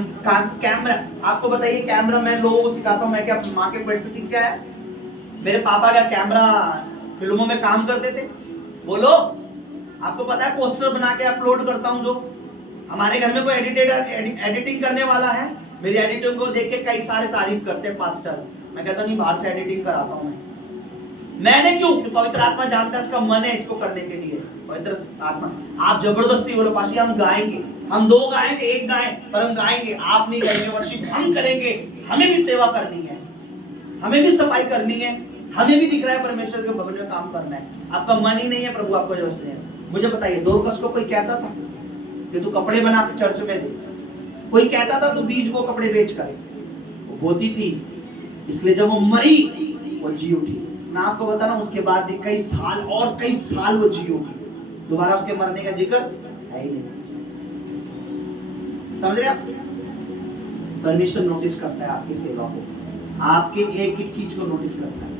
कैमरा, आपको बताइए कैमरा मैं लोगों को सिखाता हूँ, मैं क्या माँ के पेट से सीख के आया? मेरे पापा क्या कैमरा फिल्मों में काम करते थे? बोलो। आपको पता है पोस्टर बना के अपलोड करता हूँ, जो हमारे घर में कोई एडिटिंग करने वाला है, मेरी एडिटिंग को देख के कई सारे तारीफ करते हैं पास्टर, मैं कहता नहीं बाहर से एडिटिंग कराता हूँ मैंने क्यों? पवित्र आत्मा जानता है इसका मन है इसको करने के लिए। पवित्र आत्मा, आप जबरदस्ती बोलो पाशी हम गाएंगे, हम 2 गाएंगे 1 गाएं, पर हम गाएंगे, आप नहीं गाएंगे, वर्शिप हम करेंगे, हमें भी सेवा करनी है, हमें भी सफाई करनी है, हमें भी दिख रहा है परमेश्वर के भवन में काम करना है, आपका मन ही नहीं है, प्रभु आपको जो है। मुझे बताइए, दोरकस को कोई कहता था कि तू कपड़े बना के चर्च में दे? कोई कहता था तू बीज को कपड़े बेच करे? वो बोती थी, इसलिए जब वो मरी वो जी उठी। मैं आपको बता रहा हूं, उसके बाद भी कई साल और कई साल वो जी उठी, दोबारा उसके मरने का जिक्र है ही नहीं। समझ रहे आप? परमेश्वर नोटिस करता है आपकी सेवा को, आपके एक एक चीज को नोटिस करता है।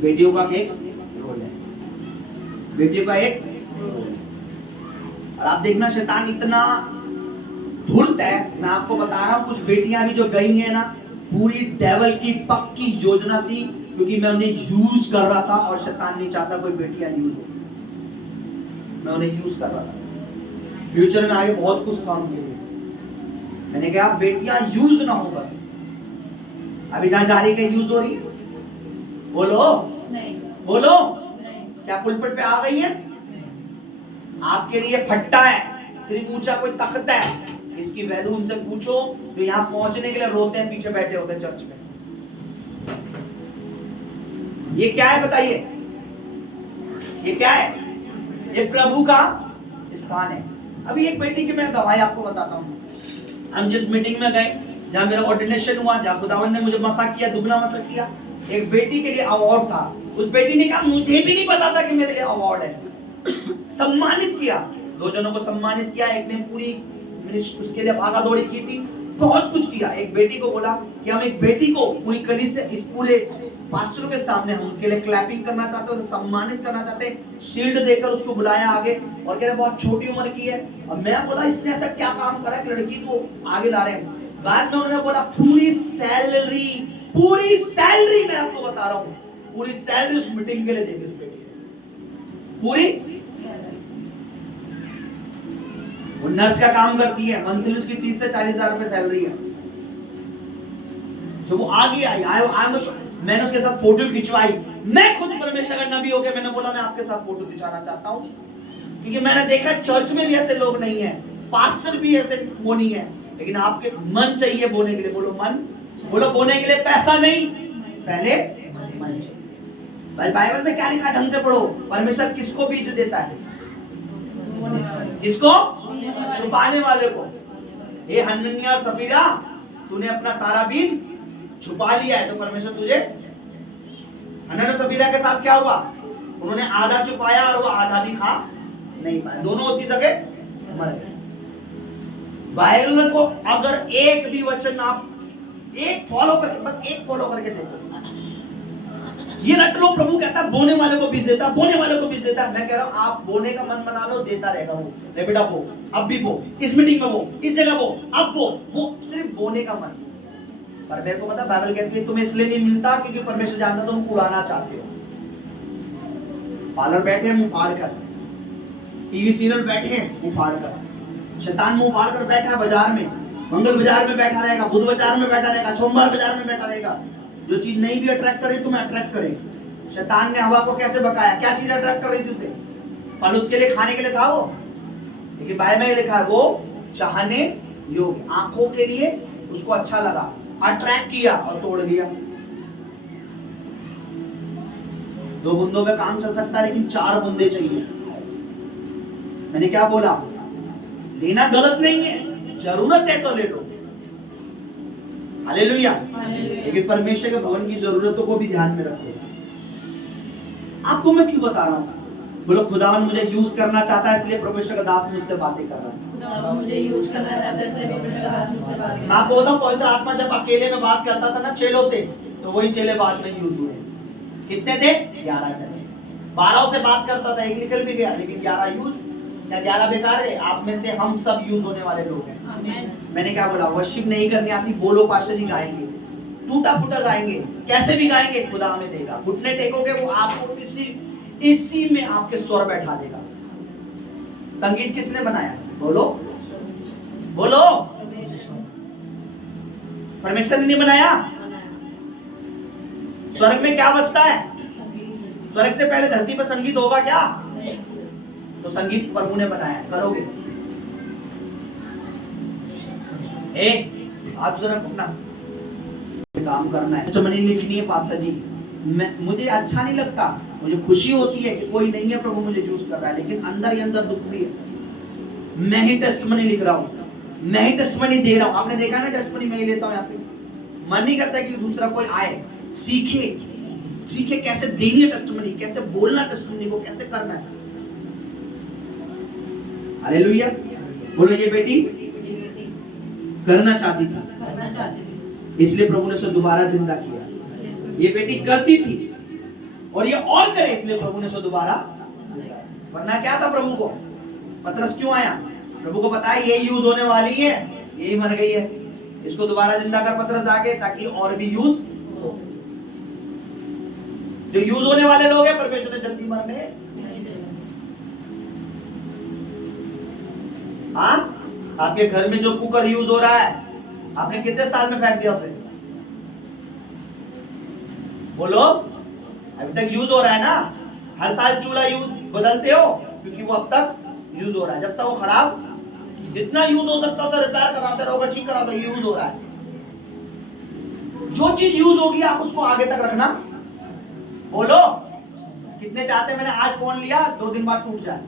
बेटियों का एक रोल है, बेटियों का एक रोल है। और आप देखना शैतान इतना धूर्त है, मैं आपको बता रहा हूं, कुछ बेटियां भी जो गई हैं ना, पूरी डेविल की पक्की योजना थी, क्योंकि मैं उन्हें यूज कर रहा था और शैतान नहीं चाहता कोई बेटियां यूज हो। मैं उन्हें यूज कर रहा था, फ्यूचर में आगे बहुत कुछ था उनके लिए। मैंने कहा बेटियां यूज ना हो बस। अभी जहां जा रही है यूज हो रही है? बोलो नहीं, बोलो नहीं, क्या पुलपट पे आ गई है? आपके लिए फट्टा है, सिर्फ ऊंचा कोई तख्त है, इसकी वैल्यू उनसे पूछो जो यहाँ पहुंचने के लिए रोते हैं, पीछे बैठे होते हैं चर्च में। ये क्या है बताइए? ये क्या है? ये प्रभु का स्थान है। अभी एक बेटी की मैं गवाही आपको बताता हूँ। हम जिस मीटिंग में गए, जहां मेरा ऑर्डिनेशन हुआ, जहां खुदावन ने मुझे मसा किया, दुगना मसा किया, एक बेटी के लिए अवार्ड था। उस बेटी ने कहा मुझे भी नहीं पता था कि मेरे लिए अवार्ड है। सम्मानित किया, दो जनों को सम्मानित किया, एक ने पूरी उसके लिए भागा दौड़ी की थी, बहुत कुछ किया। एक बेटी को बोला कि हम एक बेटी को पूरी कलीसिया से, इस पूरे पास्टरों के सामने हम उसके लिए क्लैपिंग करना चाहते हैं, उसे सम्मानित करना चाहते हैं। शील्ड देकर उसको बुलाया आगे और कह रहे बहुत छोटी उम्र की है। और मैं बोला इसने ऐसा क्या काम करा कि लड़की को आगे ला रहे हैं? बाद में उन्होंने बोला पूरी सैलरी मैं आपको बता रहा हूँ, पूरी सैलरी उस मीटिंग के लिए देगी उस बेटी ने, पूरी। वो नर्स का काम करती है, मंथली उसकी 30 से 40 हजार रुपए सैलरी है। जो वो आगे आई, मैंने उसके साथ फोटो खिंचवाई। मैं खुद परमेश्वर का नबी होकर मैंने बोला मैं आपके साथ फोटो खिंचाना चाहता हूँ, क्योंकि मैंने देखा चर्च में भी ऐसे लोग नहीं है, पास्टर भी ऐसे वो नहीं है, लेकिन आपके मन चाहिए बोने के लिए। बोलो मन, बोलो बोने के लिए पैसा नहीं, पहले मन चाहिए। भाई बाइबल में क्या लिखा, ढंग से पढ़ो। परमेश्वर किसको बीज देता है? किसको? छुपाने वाले को। हे हनन्याह और सफीरा, तूने अपना सारा बीज छुपा लिया है, तो परमेश्वर तुझे। हनन्याह और सफीरा के साथ क्या हुआ? उन्होंने आधा छुपाया और वो आधा भी खा नहीं पाया, दोनों उसी जगह मर गए। बाइबल को अगर एक भी वचन आप एक फॉलो करके, बस एक फॉलो करके देखो, ये रट लो। प्रभु कहता है बोने वाले को बीज देता, बोने वाले को बीज देता। मैं कह रहा हूं आप बोने का मन बना लो, देता रहेगा वो। ले बेटा बो, अब भी बो, इस मीटिंग में बो, इस जगह बो, अब बो, वो सिर्फ बोने का मन। पर मेरे को पता बाइबल कहती है तुम्हें इसलिए नहीं मिलता क्योंकि परमेश्वर जानता तुम उड़ाना चाहते हो। पार्लर बैठे मुंह फाड़ कर, टीवी सीरियल बैठे हैं मुंह फाड़ कर, शैतान मुंह फाड़ कर बैठा है बाजार में, मंगल बाजार में बैठा रहेगा, बुध बाजार में बैठा रहेगा, सोमवार बाजार में बैठा रहेगा। जो चीज नहीं भी अट्रैक्ट करे तुम्हें अट्रैक्ट करे। शैतान ने हवा को कैसे बकाया? क्या चीज अट्रैक्ट कर रही थी उसे? फल उसके लिए खाने के लिए था वो, लेकिन बाइबल में लिखा है वो चाहने योग्य, आंखों के लिए उसको अच्छा लगा, अट्रैक्ट किया और तोड़ दिया। 2 बूंदों में काम चल सकता है, लेकिन 4 बूंदे चाहिए। मैंने क्या बोला? लेना गलत नहीं है, जरूरत है तो ले लो, हालेलुया। लेकिन परमेश्वर के भवन की जरूरतों को भी ध्यान में रखो। आपको मैं क्यों बता रहा हूँ? बोलो खुदावन मुझे यूज करना चाहता है, इसलिए परमेश्वर का दास मुझसे बातें कर रहा है। खुदावन मुझे यूज करना चाहता है, इसलिए परमेश्वर का दास मुझसे बातें कर रहा है। मैं आपको बताऊं, पवित्र आत्मा जब अकेले में बात करता था ना चेलों से, तो वही चेले बाद में यूज हुए। कितने थे? 11 चेले। 12 से बात करता था, एक निकल भी गया, लेकिन 11 यूज। क्या 11 बेकार है? आप में से हम सब यूज होने वाले लोग हैं। मैंने क्या बोला? वर्शिप नहीं करनी आती, बोलो पास्टर जी गाएंगे, टूटा फूटा गाएंगे, कैसे भी गाएंगे, खुदा हमें देगा। घुटने टेकोगे, वो आपको इसी में आपके स्वर बैठा देगा। संगीत किसने बनाया? बोलो बोलो, परमेश्वर ने नहीं बनाया। स्वर्ग में क्या बजता है? स्वर्ग से पहले धरती पर संगीत होगा क्या? तो संगीत प्रभु ने बनाया, करोगे? हाथ जरा पकड़ना, काम करना है, टेस्टिमनी लिखनी है पास्टर जी, मुझे अच्छा नहीं लगता, मुझे खुशी होती है कि कोई नहीं है प्रभु मुझे यूज कर रहा है, लेकिन अंदर ही अंदर दुख भी है। मैं ही टेस्टमनी लिख रहा हूँ, मैं ही टेस्टमनी दे रहा हूँ। आपने देखा ना, टेस्टमनी मैं ही लेता हूँ यहाँ पे। मन नहीं करता कि दूसरा कोई आए, सीखे कैसे देनी है टेस्टमनी, कैसे बोलना टेस्टमनी को, कैसे करना है। हालेलुया। बोलो, ये बेटी करना चाहती थी, इसलिए प्रभु ने उसे दोबारा जिंदा किया। ये बेटी करती थी और ये और करे, इसलिए प्रभु ने उसे दोबारा। वरना क्या था प्रभु को? पतरस क्यों आया? प्रभु को पता है ये यूज होने वाली है, यही मर गई है, इसको दोबारा जिंदा कर पतरस आगे, ताकि और भी यूज हो। जो यूज होने वाले लोग हैं, परमेश्वर ने जल्दी मरने। हाँ, आपके घर में जो कुकर यूज हो रहा है, आपने कितने साल में फेंक दिया उसे? बोलो, अभी तक यूज हो रहा है ना? हर साल चूल्हा यूज बदलते हो, क्योंकि वो अब तक यूज हो रहा है। जब तक वो खराब, जितना यूज हो सकता है उसे रिपेयर कराते रहोगे, ठीक कराते रहोगे, यूज हो रहा है। जो चीज यूज होगी आप उसको आगे तक रखना। बोलो, कितने चाहते हैं मैंने आज फोन लिया 2 दिन बाद टूट जाए?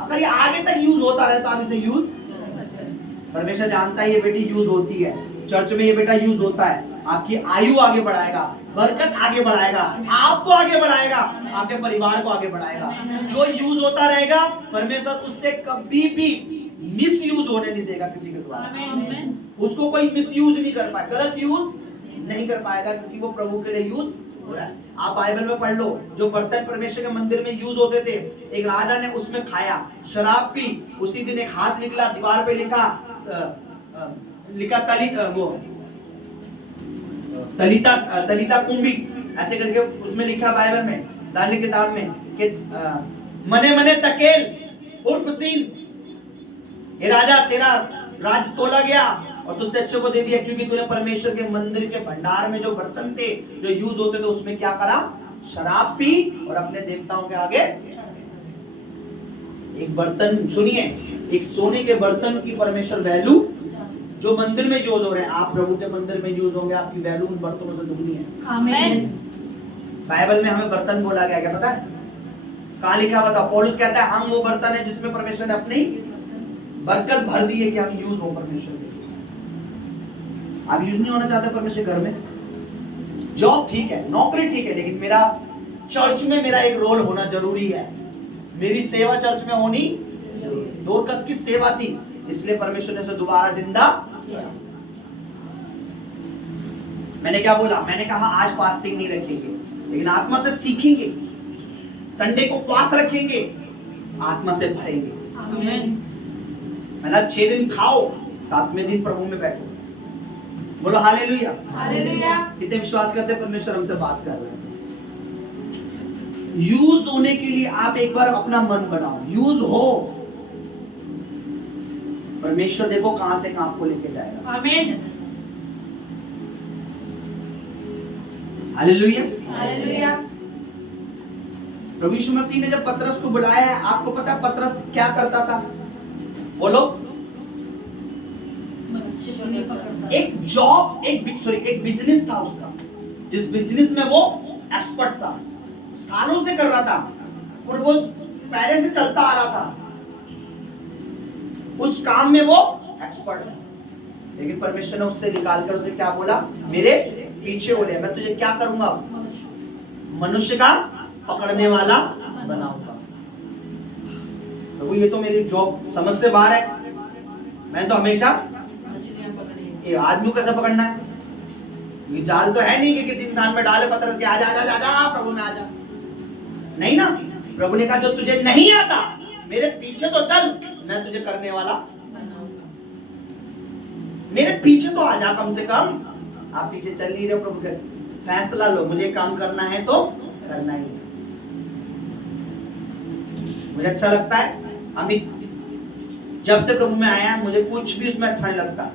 अगर ये आगे तक यूज होता रहे तो आप इसे यूज। परमेश्वर जानता है ये बेटी यूज होती है, चर्च में ये बेटा यूज होता है। आपकी आयु आगे बढ़ाएगा, बरकत आगे बढ़ाएगा, आपको आगे बढ़ाएगा, आपके परिवार को आगे बढ़ाएगा। जो यूज होता रहेगा, परमेश्वर उससे कभी भी मिस यूज होने नहीं देगा किसी के द्वारा। उसको कोई मिस यूज नहीं कर पाएगा, गलत यूज नहीं कर पाएगा, क्योंकि वो प्रभु के लिए यूज हो रहा है। आप बाइबल में पढ़ लो, जो बर्तन परमेश्वर के मंदिर में यूज होते थे, एक राजा ने उसमें खाया, शराब पी, उसी दिन एक हाथ निकला, दीवार पे लिखा तलिता कुंभी, ऐसे करके उसमें लिखा बाइबल में, दानियल किताब में, कि मने मने तकेल उर्फ सीन, ये राजा तेरा राज तोला गया और तुझसे अच्छे को दे दिया, क्योंकि तूने परमेश्वर के मंदिर के भंडार में जो बर्तन थे, जो यूज होते थे, उसमें क्या करा? शराब पी और अपने देवताओं के आगे। एक बर्तन, सुनिए, एक सोने के बर्तन की परमेश्वर वैल्यू, जो मंदिर में यूज हो रहे हैं, आप प्रभु के मंदिर में यूज होंगे, आपकी वैल्यू उन बर्तनों से दुगनी है। आमीन। बाइबल में हमें बर्तन बोला गया, क्या पता है? कहां लिखा बता? पौलुस कहता है हम वो बर्तन है जिसमें परमेश्वर ने अपनी बरकत भर दी है कि हम यूज हो परमेश्वर के। आप यूज नहीं होना चाहते परमेश्वर घर में? जॉब ठीक है, नौकरी ठीक है, लेकिन मेरा चर्च में मेरा एक रोल होना जरूरी है। मेरी सेवा चर्च में होनी, दोरकस की सेवा थी, इसलिए परमेश्वर ने उसे दोबारा जिंदा किया। मैंने क्या बोला? मैंने कहा आज फास्टिंग नहीं रखेंगे, लेकिन आत्मा से सीखेंगे। संडे को उपवास रखेंगे, आत्मा से भरेंगे। आमीन। मतलब 6 दिन खाओ, 7वें दिन प्रभु में बैठो। बोलो हालेलुया। हालेलुया। कितने विश्वास करते हैं परमेश्वर हमसे बात कर रहे हैं? यूज होने के लिए आप एक बार अपना मन बनाओ, यूज हो। परमेश्वर देखो कहां से कहां आपको लेके जाएगा। आमीन। हालेलुया। हालेलुया। प्रभु यीशु मसीह ने जब पतरस को बुलाया है, आपको पता है पतरस क्या करता था? बोलो। एक जॉब, एक बिजनेस था उसका, जिस बिजनेस में वो एक्सपर्ट था, सालों से कर रहा था, और वो पहले से चलता आ रहा था, उस काम में वो एक्सपर्ट है। लेकिन परमेश्वर ने उससे निकालकर उसे क्या बोला? मेरे पीछे हो ले, मैं तुझे क्या करूंगा? मनुष्य का पकड़ने वाला बनाऊंगा। तो ये तो मेरी जॉब समझ से बाहर है। मैं तो हमेशा ये आदमी को कैसे पकड़ना है? ये जाल तो है नहीं कि किसी इंसान में डाले पत्थर के आजा आजा आजा प्रभु में आजा, नहीं ना। प्रभु ने कहा जो तुझे नहीं आता मेरे पीछे तो चल, मैं तुझे करने वाला बनाऊंगा। मेरे पीछे तो आजा कम से कम। आप पीछे चल नहीं रहे हो प्रभु कैसे? फैसला लो, मुझे काम करना है तो करना ही है। मुझे अच्छा लगता है, अमित जब से प्रभु में आया है, मुझे कुछ भी उसमें अच्छा नहीं लगता।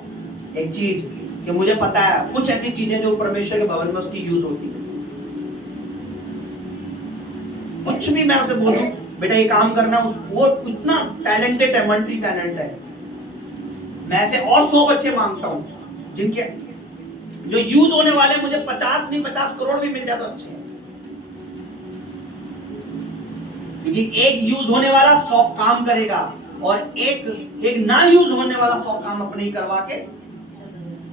एक चीज कि मुझे पता है कुछ ऐसी चीजें जो परमेश्वर के भवन में उसकी यूज होती है। कुछ भी मैं उसे बोलूं बेटा ये काम करना, वो इतना टैलेंटेड है, मल्टी टैलेंट है। मैं ऐसे और 100 बच्चे मांगता हूं जिनके जो यूज होने वाले, मुझे 50 नहीं 50 करोड़ भी मिल जाए तो अच्छे हैं। क्योंकि एक यूज होने वाला 100 काम करेगा और एक ना यूज होने वाला 100 काम अपने ही करवा के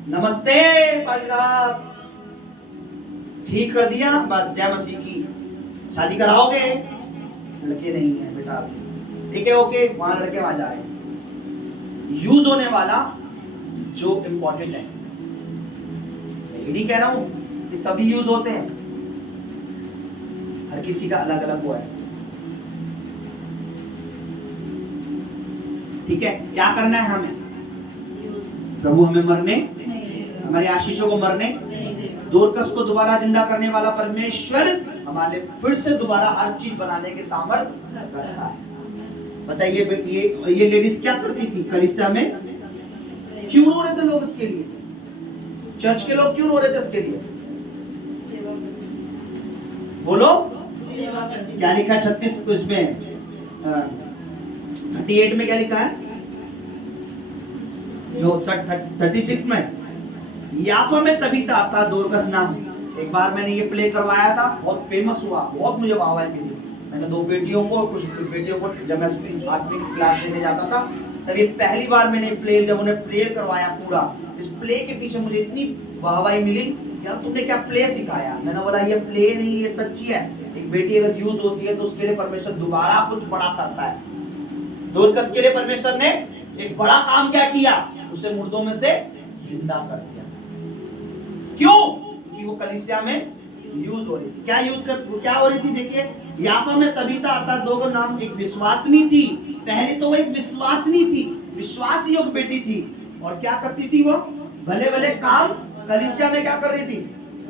नमस्ते भाई साहब ठीक कर दिया, बस जय मसीह की। शादी कराओगे? लड़के नहीं है बेटा अभी, ठीक है ओके, वहां लड़के वहां जा रहे हैं। यूज होने वाला जो इंपॉर्टेंट है, मैं ये नहीं कह रहा हूं कि सभी यूज होते हैं, हर किसी का अलग अलग वो है, ठीक है। क्या करना है हमें? प्रभु हमें मरने, हमारे आशीषों को मरने, दोरकस को दोबारा जिंदा करने वाला परमेश्वर हमारे फिर से दोबारा हर चीज बनाने के सामर्थ्य रखता है। बताइए ये लेडीज क्या करती थी कलीसिया में? क्यों रो रहे थे लोग इसके लिए? चर्च के लोग क्यों रो रहे थे इसके लिए? बोलो क्या लिखा है 36 उसमें 38 में क्या लिखा है? नो 36 में याफा में तबीता अर्थात दोरकस नाम। एक बार मैंने ये प्ले करवाया था, बहुत फेमस हुआ, बहुत मुझे वाहवाही मिली। मैंने 2 बेटियों को और कुछ बेटियों को, जब मैं आत्मिक क्लास देने जाता था तब ये पहली बार मैंने प्ले, जब उन्हें प्ले करवाया पूरा, इस प्ले के पीछे मुझे इतनी वाहवाही मिली, यार तुमने क्या प्ले सिखाया। मैंने बोला ये प्ले नहीं, ये सच्ची है। एक बेटी अगर यूज होती है तो उसके लिए परमेश्वर दोबारा कुछ बड़ा करता है। दोरकस के लिए परमेश्वर ने एक बड़ा काम क्या किया? उसे मुर्दों में से जिंदा कर दिया। क्यों? क्योंकि वो कलीसिया में यूज हो रही थी। क्या हो रही थी? देखिए याफा में तबीता अर्थात दोगो नाम एक विश्वासनी थी। पहले तो वो एक विश्वासनी थी, विश्वास योग्य बेटी थी। और क्या करती थी वो? भले भले काम कलीसिया में क्या कर रही थी?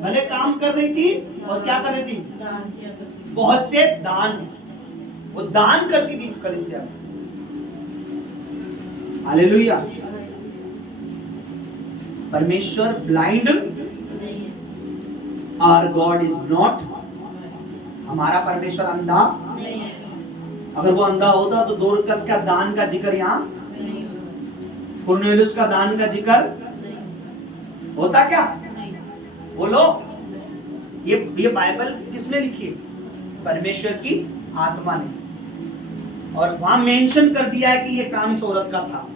भले काम कर रही थी। और क्या कर रही थी? बहुत से दान, वो दान करती थी कलीसिया में। हालेलुया। परमेश्वर blind, our God is not. हमारा परमेश्वर अंधा नहीं है। अगर वो अंधा होता तो दोरकस का दान का जिक्र यहाँ, कुरनेलियुस का दान का जिक्र होता क्या? बोलो। ये बाइबल किसने लिखी? परमेश्वर की आत्मा ने। और वहां मेंशन कर दिया है कि ये काम इस औरत का था।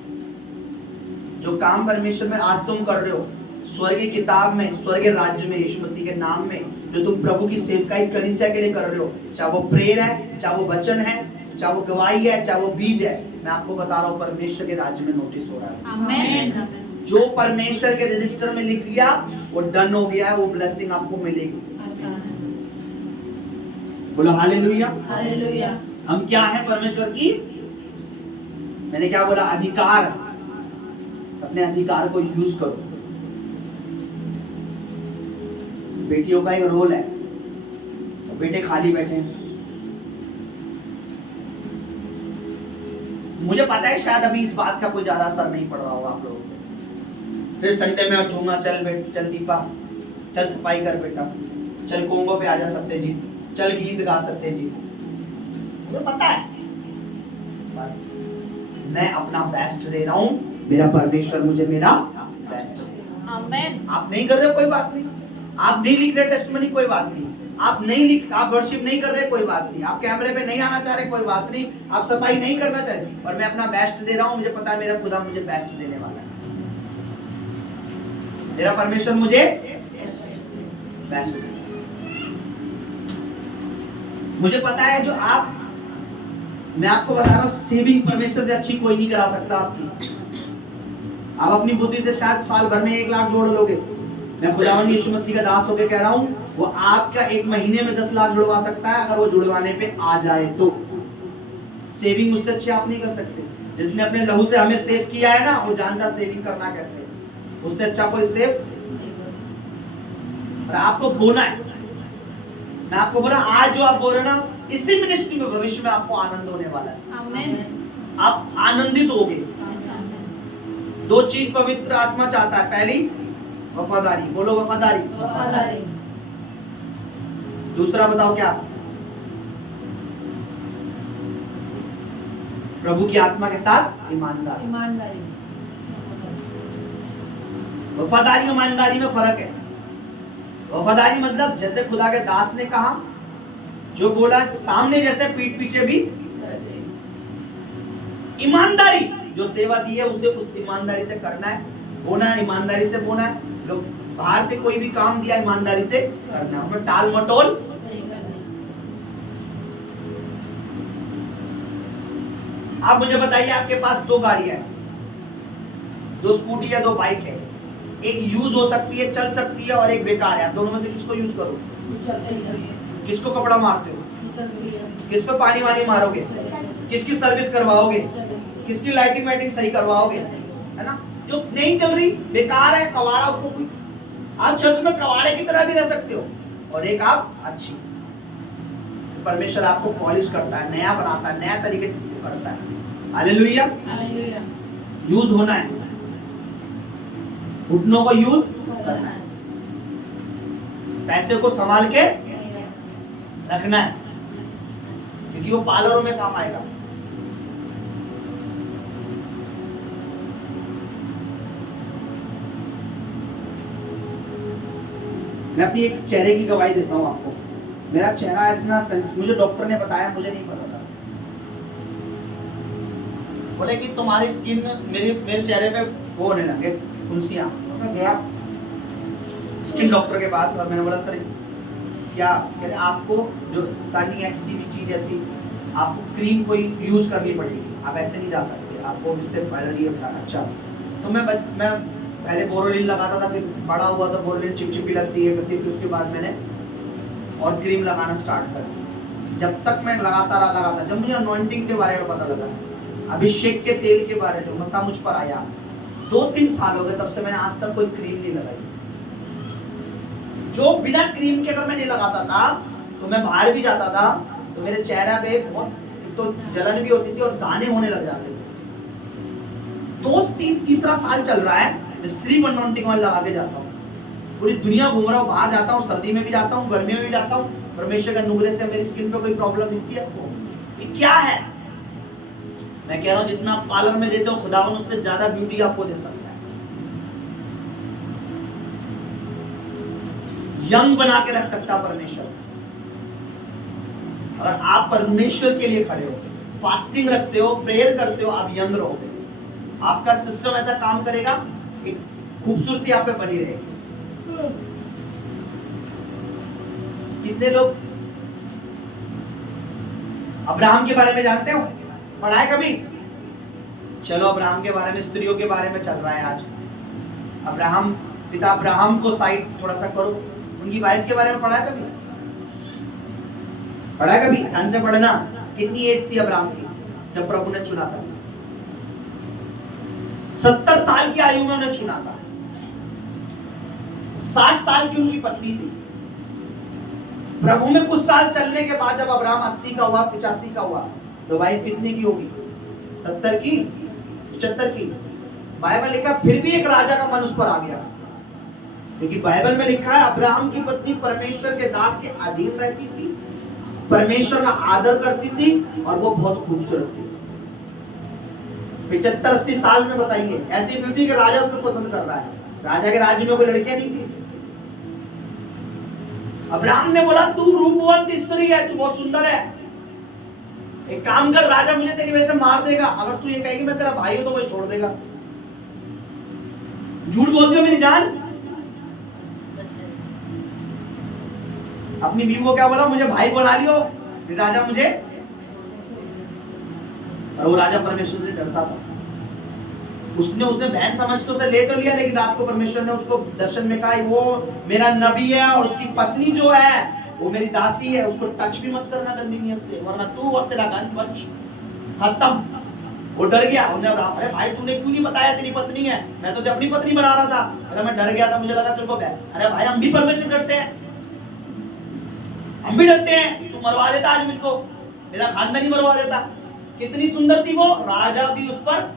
जो काम परमेश्वर में आज तुम कर रहे हो, स्वर्गीय किताब में, स्वर्गीय राज्य में, यीशु मसीह के नाम में, जो तुम प्रभु की सेवकाई कलीसिया के लिए कर रहे हो, चाहे वो प्रेयर है, चाहे वो वचन है, चाहे वो गवाही है, चाहे वो बीज है, मैं आपको बता रहा हूँ परमेश्वर के राज्य में नोटिस हो रहा है। आमीन। जो परमेश्वर के रजिस्टर में लिख गया वो डन हो गया है, वो ब्लेसिंग आपको मिलेगी। बोलो हालेलुया। हालेलुया। हम क्या है परमेश्वर की, मैंने क्या बोला? अधिकार। अपने अधिकार को यूज करो। बेटियों का एक रोल है, बेटे खाली बैठे हैं। मुझे पता है शायद अभी इस बात का कोई ज्यादा असर नहीं पड़ रहा होगा आप लोगों को। फिर संडे में उठूंगा, चल दीपा, चल सफाई कर बेटा, चल कोंगो पे आजा सत्यजीत, चल गीत गा सत्यजीत। मुझे पता है मैं अपना बेस्ट दे रहा हूं, मेरा परमेश्वर मुझे मेरा बेस्ट दे रहा है। आमीन। आप नहीं कर रहे कोई बात नहीं, आप नहीं लिख रहे टेस्टिमनी कोई बात नहीं, आप वर्शिप नहीं कर रहे कोई बात नहीं, आप कैमरे पे नहीं आना चाह रहे कोई बात नहीं, आप सफाई नहीं करना चाह रहे, और मैं अपना बेस्ट दे रहा हूं। मुझे पता है मेरा खुदा मुझे बेस्ट देने वाला है। मेरा परमेश्वर मुझे बेस्ट देगा। मुझे पता है जो आप, मैं आपको बता रहा हूं, सेविंग परमेश्वर से अच्छी कोई नहीं करा सकता आपकी। आप अपनी बुद्धि से शायद साल भर में 1 लाख जोड़ लोगे। मैं खुदावंद यीशु मसीह का दास होकर कह रहा हूं, वो आपका 1 महीने में 10 लाख जुड़वा सकता है, अगर वो जुड़वाने पे आ जाए तो। सेविंग मुझसे अच्छी आप नहीं कर सकते। जिसने अपने लहू से हमें सेव किया है ना, वो जानता सेविंग करना कैसे। उससे अच्छा कोई सेव। और आपको बोलना है, मैं आपको बोला आज जो आप बोल रहे ना, इसी मिनिस्ट्री में भविष्य में आपको आनंद होने वाला है। आमीन। आप आनंदित होगे। 2 चीज पवित्र आत्मा चाहता है। पहली वफादारी, बोलो वफादारी। वफादारी। दूसरा बताओ क्या? प्रभु की आत्मा के साथ ईमानदारी। ईमानदारी। वफादारी और ईमानदारी में फर्क है। वफादारी मतलब जैसे खुदा के दास ने कहा, जो बोला सामने जैसे पीठ पीछे भी वैसे। ईमानदारी, जो सेवा दी है उसे उस ईमानदारी से करना है, बोना ईमानदारी से बोना है, जो बाहर से कोई भी काम दिया ईमानदारी से करना है, हमें टाल मटोल। आप मुझे बताइए, आपके पास दो गाड़ियां हैं, दो स्कूटी है, दो बाइक है, एक यूज हो सकती है, चल सकती है, और एक बेकार है, आप दोनों में से किसको यूज करो? किसको कपड़ा मारते हो? किस पे पानी वानी मारोगे? किसकी सर्विस करवाओगे? किसकी लाइटिंग वाइटिंग सही करवाओगे? है ना? जो नहीं चल रही, बेकार है, कवाड़ा, उसको कोई, आप चर्च में कवाड़े की तरह भी रह सकते हो, और एक आप अच्छी, परमेश्वर आपको पॉलिश करता है, नया बनाता है, नया तरीके करता है। हालेलुया। हालेलुया। यूज होना है, घुटनों को यूज करना है, पैसे को संभाल के रखना है, क्योंकि वो पार्लरों में काम आएगा। मैं अपनी एक चेहरे की गवाही देता हूँ आपको। मेरा चेहरा इतना, मुझे डॉक्टर ने बताया, मुझे नहीं पता था, बोले कि तुम्हारी स्किन, मेरे चेहरे पे वो होने लगे फुंसियां। मैं गया स्किन डॉक्टर के पास और मैंने बोला सर क्या, कह रहे आपको जो सनी या किसी भी चीज ऐसी, आपको क्रीम कोई यूज करनी पड़ेगी, आप ऐसे नहीं जा सकते, आपको इससे पहले ये बताना। अच्छा, तो मैं पहले बोरोलिन लगाता था, फिर बड़ा हुआ तो बोरोलिन चिपचिपी लगती है, फिर उसके बाद मैंने और क्रीम लगाना स्टार्ट कर दी। जब तक मैं लगाता रहा, जब मुझे अनॉइंटिंग के बारे में पता लगा, अभिषेक के तेल के बारे में मसा मुझ पर आया, 2-3 साल हो गए, तब से मैंने आज तक कोई क्रीम नहीं लगाई। जो बिना क्रीम के अगर मैं नहीं लगाता था, तो मैं बाहर भी जाता था तो मेरे चेहरा पे बहुत तो जलन भी होती थी और दाने होने लग जाते थे। 2-3 साल चल रहा है, मैं सिर्फ अनॉइंटिंग ऑयल लगा के जाता हूँ, पूरी दुनिया घूम रहा हूँ, बाहर जाता हूँ, सर्दी में भी जाता हूँ, गर्मी में भी जाता हूँ, परमेश्वर के अनुग्रह से मेरी स्किन पे कोई प्रॉब्लम दिखती है आपको? ये क्या है? मैं कह रहा हूँ जितना पार्लर में देते हो, खुदावन उससे ज्यादा ब्यूटी आपको दे सकता है, यंग बना के रख सकता परमेश्वर। अगर आप परमेश्वर के लिए खड़े हो, फास्टिंग रखते हो, प्रेयर करते हो, आप यंग रहोगे, आपका सिस्टम ऐसा काम करेगा, एक खूबसूरती आप पे बनी रहेगी। कितने लोग अब्राहम के बारे में जानते हो? पढ़ा है कभी? चलो अब्राहम के बारे में, स्त्रियों के बारे में चल रहा है आज। अब्राहम, पिता अब्राहम को साइड थोड़ा सा करो, उनकी वाइफ के बारे में पढ़ा है कभी? पढ़ा है कभी? ध्यान से पढ़ना। कितनी एज थी अब्राहम की जब प्रभु ने चुना था? 70 साल की आयु में उन्हें चुना था। 60 साल की उनकी पत्नी थी। प्रभु में कुछ साल चलने के बाद जब अब्राहम 80 का हुआ, 85 का हुआ, तो वाइफ कितने की होगी? 70 की, 75 की। बाइबल लिखा फिर भी एक राजा का मन उस पर आ गया, क्योंकि बाइबल में लिखा है अब्राहम की पत्नी परमेश्वर के दास के अधीन रहती थी, परमेश्वर का आदर करती थी, और वो बहुत खूबसूरत थी। 75-80 साल में बताइए, ऐसी ब्यूटी के राजा उसको पसंद कर रहा है। राजा के राज्य में कोई लड़कियां नहीं थी। अब्राहम ने बोला तू रूपवंत स्त्री है, तू बहुत सुंदर है, एक काम कर, राजा मुझे तेरी वजह से मार देगा, अगर तू ये कहेगी मैं तेरा भाई हूं तो मुझे छोड़ देगा। झूठ बोलती हो मेरी जान? अपनी बीवी को क्या बोला? मुझे भाई बुला लियो, राजा मुझे। और वो राजा परमेश्वर से डरता था। उसने बहन समझ के उसे ले तो लिया, लेकिन रात को परमेश्वर ने उसको दर्शन में कहा वो मेरा नबी है और उसकी पत्नी जो है वो मेरी दासी है, उसको टच भी मत करना गंदी नियत से, वरना तू और तेरा वंश खत्म। वो डर गया। अरे भाई तूने क्यों नहीं बताया तेरी पत्नी है? मैं तो उसे अपनी पत्नी बना रहा था। अरे मैं डर गया था, मुझे लगा तेरे को। अरे भाई हम भी परमेश्वर डरते हैं, हम भी डरते हैं। तू मरवा देता आज मुझको, मेरा खानदान ही मरवा देता। कितनी सुंदर थी वो, राजा भी उस पर।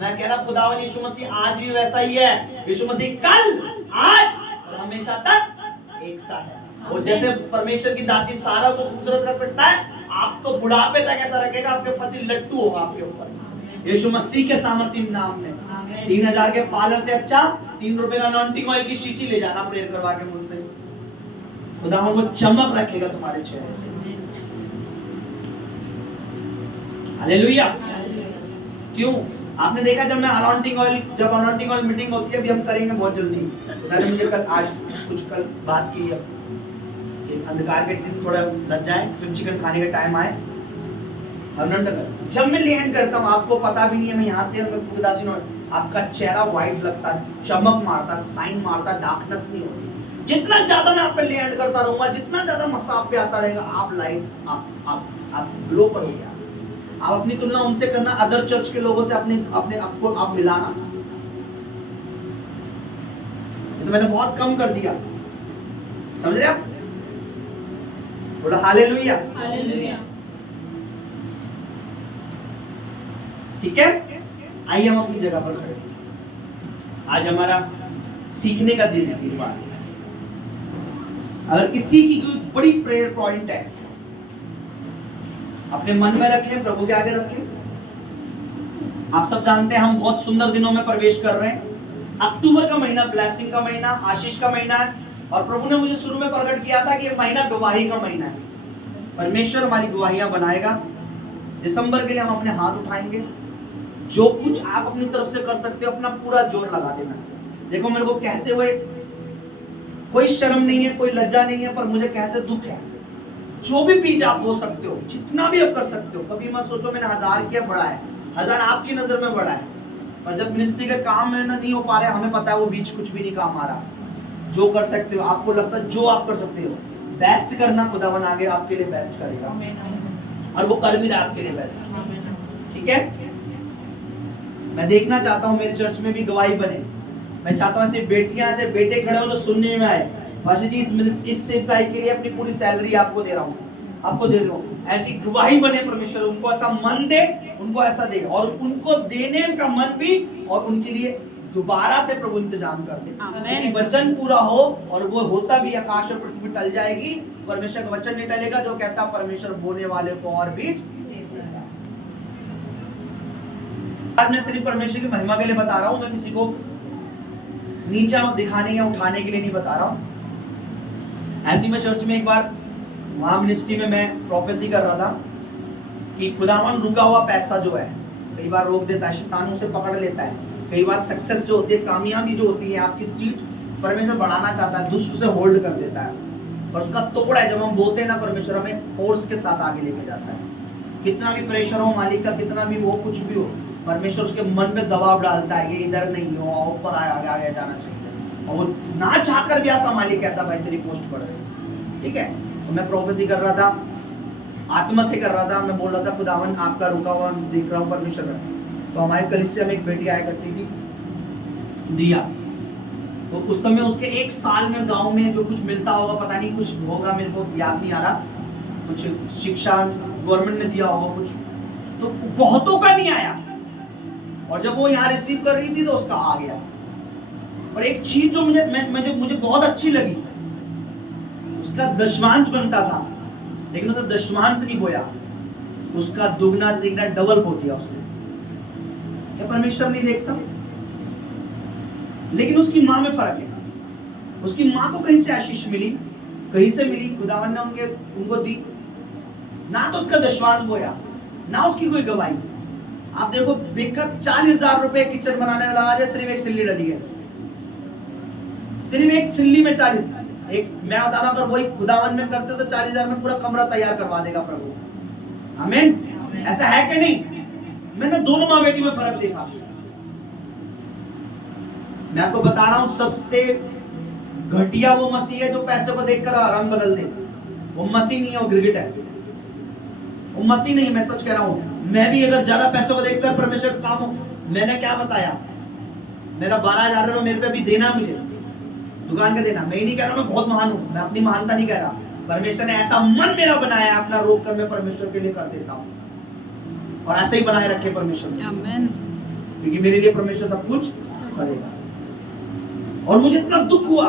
मैं कह रहा खुदावन यीशु मसीह आज भी वैसा ही है। यीशु मसीह कल, आज और हमेशा तक एक सा है। वो जैसे परमेश्वर की दासी सारा को खूबसूरत रख सकता है, आपको बुढ़ापे तक ऐसा रखेगा, आपके पति लट्टू होगा आपके ऊपर, यीशु मसीह के सामर्थ्य नाम में। 3000 के पार्लर से अच्छा 3 रुपए का अनॉइंटिंग ऑयल की शीशी ले जाना प्रेयर करवा के मुझसे। खुदावन वो चमक रखेगा तुम्हारे चेहरे पे। हालेलुया। क्यों? आपने देखा जब अनॉइंटिंग ऑयल मीटिंग होती है, अभी हम करेंगे बहुत जल्दी। मैंने मुझे कल बात की है कि अंधकार के दिन थोड़ा लग जाए, फिर चिकन खाने का टाइम आए। जब मैं लैंड करता हूँ, आपको पता भी नहीं है, मैं यहाँ से आपका चेहरा व्हाइट लगता, चमक मारता, साइन मारता, डार्कनेस नहीं होती। जितना ज्यादा मैं आप पे लैंड करता रहूंगा, जितना ज्यादा मसा आप पे आता रहेगा, आप लाइट आप ग्लो करोगे। आप अपनी तुलना उनसे करना, अदर चर्च के लोगों से अपने आपको आप मिलाना। ये तो मैंने बहुत कम कर दिया, समझ रहे आप? बोला हालेलुया। हालेलुया। ठीक है, आइए हम अपनी जगह पर खड़े। आज हमारा सीखने का दिन है, वीरवार। अगर किसी की कोई बड़ी प्रेयर पॉइंट है, अपने मन में रखें, प्रभु के आगे रखें। आप सब जानते हैं हम बहुत सुंदर दिनों में प्रवेश कर रहे हैं। अक्टूबर का महीना ब्लेसिंग का महीना, आशीष का महीना है। और प्रभु ने मुझे शुरू में प्रकट किया था कि ये महीना गवाही का महीना है। परमेश्वर हमारी गवाहियां बनाएगा। दिसंबर के लिए हम अपने हाथ उठाएंगे। जो कुछ आप अपनी तरफ से कर सकते हो, अपना पूरा जोर लगा देना। देखो, मेरे को कहते हुए कोई शर्म नहीं है, कोई लज्जा नहीं है, पर मुझे कहते दुख है। जो भी बीज आप बो सकते हो, जितना भी आप कर सकते हो। कभी मत सोचो मैंने 1000 किया, बड़ा है। 1000 आपकी नजर में बड़ा है, पर जब मिनिस्ट्री के काम में ना नहीं हो पा रहे, हमें पता है वो बीज कुछ भी नहीं काम आ रहा। जो कर सकते हो, आपको लगता है जो आप कर सकते हो, बेस्ट करना, खुदावन आगे आपके लिए बेस्ट करेगा, और वो कर भी रहा है आपके लिए बेस्ट। ठीक है, मैं देखना चाहता हूँ मेरे चर्च में भी गवाही बने। मैं चाहता हूँ ऐसे बेटियां, ऐसे बेटे खड़े हो जो सुनने में आए, पाशा जी इस सेवकाई के लिए अपनी पूरी सैलरी आपको दे रहा हूँ, आपको दे रहा हूँ। ऐसी गवाही बने परमेश्वर, उनको ऐसा मन दे, उनको ऐसा दे, और उनको देने का मन भी, और उनके लिए दोबारा से प्रभु इंतजाम कर दे कि वचन पूरा हो। और वो होता भी, आकाश और पृथ्वी टल जाएगी, परमेश्वर का वचन नहीं टलेगा। जो कहता परमेश्वर बोने वाले को और भी। आज मैं सिर्फ परमेश्वर की महिमा के लिए बता रहा हूँ, मैं किसी को नीचा दिखाने या उठाने के लिए नहीं बता रहा हूँ। ऐसी मैं चर्च में एक बार वहां मिनिस्ट्री में मैं प्रोफेसी कर रहा था कि खुदावन रुका हुआ पैसा जो है कई बार रोक देता है, शैतान उसे पकड़ लेता है। कई बार सक्सेस जो होती है, कामयाबी जो होती है, आपकी सीट परमेश्वर बढ़ाना चाहता है, दुष्ट उसे होल्ड कर देता है, और उसका तोड़ है। जब हम बोलते हैं ना, परमेश्वर हमें फोर्स के साथ आगे लेके जाता है। कितना भी प्रेशर हो मालिक का, कितना भी वो कुछ भी हो, परमेश्वर उसके मन में दबाव डालता है, ये इधर नहीं हो, ऊपर आगे जाना चाहिए। और वो ना चाहकर भी आपका मालिक कहता भाई तेरी पोस्ट बढ़ गई। ठीक है, तो मैं प्रोफेसी कर रहा था, आत्मा से कर रहा था। मैं बोल रहा था खुदावन आपका रुका हुआ देख रहा हूँ परमेश्वर। तो हमारे कलीसिया में एक बेटी आया करती थी, दिया। तो उस समय उसके 1 साल में गांव में जो कुछ मिलता होगा, पता नहीं कुछ होगा, मेरे को याद नहीं आ रहा, कुछ शिक्षा गवर्नमेंट ने दिया होगा कुछ, तो बहुतों का नहीं आया। और जब वो यहाँ रिसीव कर रही थी तो उसका आ गया। और एक चीज जो मुझे बहुत अच्छी लगी, उसका दशमांश बनता था, लेकिन उसे दशमांश नहीं बोया, उसका दुगना तिगना डबल बो दिया उसने। क्या परमेश्वर नहीं देखता? लेकिन उसकी माँ में फर्क है। उसकी माँ को कहीं से आशीष मिली, कहीं से मिली, खुदावन ने उनको दी। ना तो उसका दशमांश बोया, ना उसकी कोई गवाही। आप देखो, बेकत 40,000 रुपए किचन बनाने में लगा दिया, सिर्फ एक सिल्ली डली है, सिर्फ एक सिल्ली में 40। एक मैं बता रहा हूं, अगर वही खुदावन में करते तो 40,000 में पूरा कमरा तैयार करवा देगा प्रभु। आमीन। ऐसा है कि नहीं? मैंने दोनों माँ बेटी में फर्क देखा। मैं आपको बता रहा हूं, सबसे घटिया वो मसीह है जो पैसे को देखकर रंग बदल दे। वो मसीह नहीं है, वो गिरगिट है। वो मसीह नहीं, मैं सच कह रहा हूं। मैं भी अगर ज्यादा पैसों को देखकर परमेश्वर का काम हो, मैंने क्या बताया, मेरा 12,000 रुपये मेरे पे भी देना, मुझे दुकान का देना। मैं ही नहीं कह रहा मैं बहुत महान हूं, मैं अपनी महानता नहीं कह रहा। परमेश्वर ने ऐसा मन मेरा बनाया, अपना रोक कर मैं परमेश्वर के लिए कर देता हूं, और ऐसे ही बनाए रखे परमेश्वर, आमीन। क्योंकि मेरे लिए परमेश्वर सब कुछ करेगा। और मुझे इतना दुख हुआ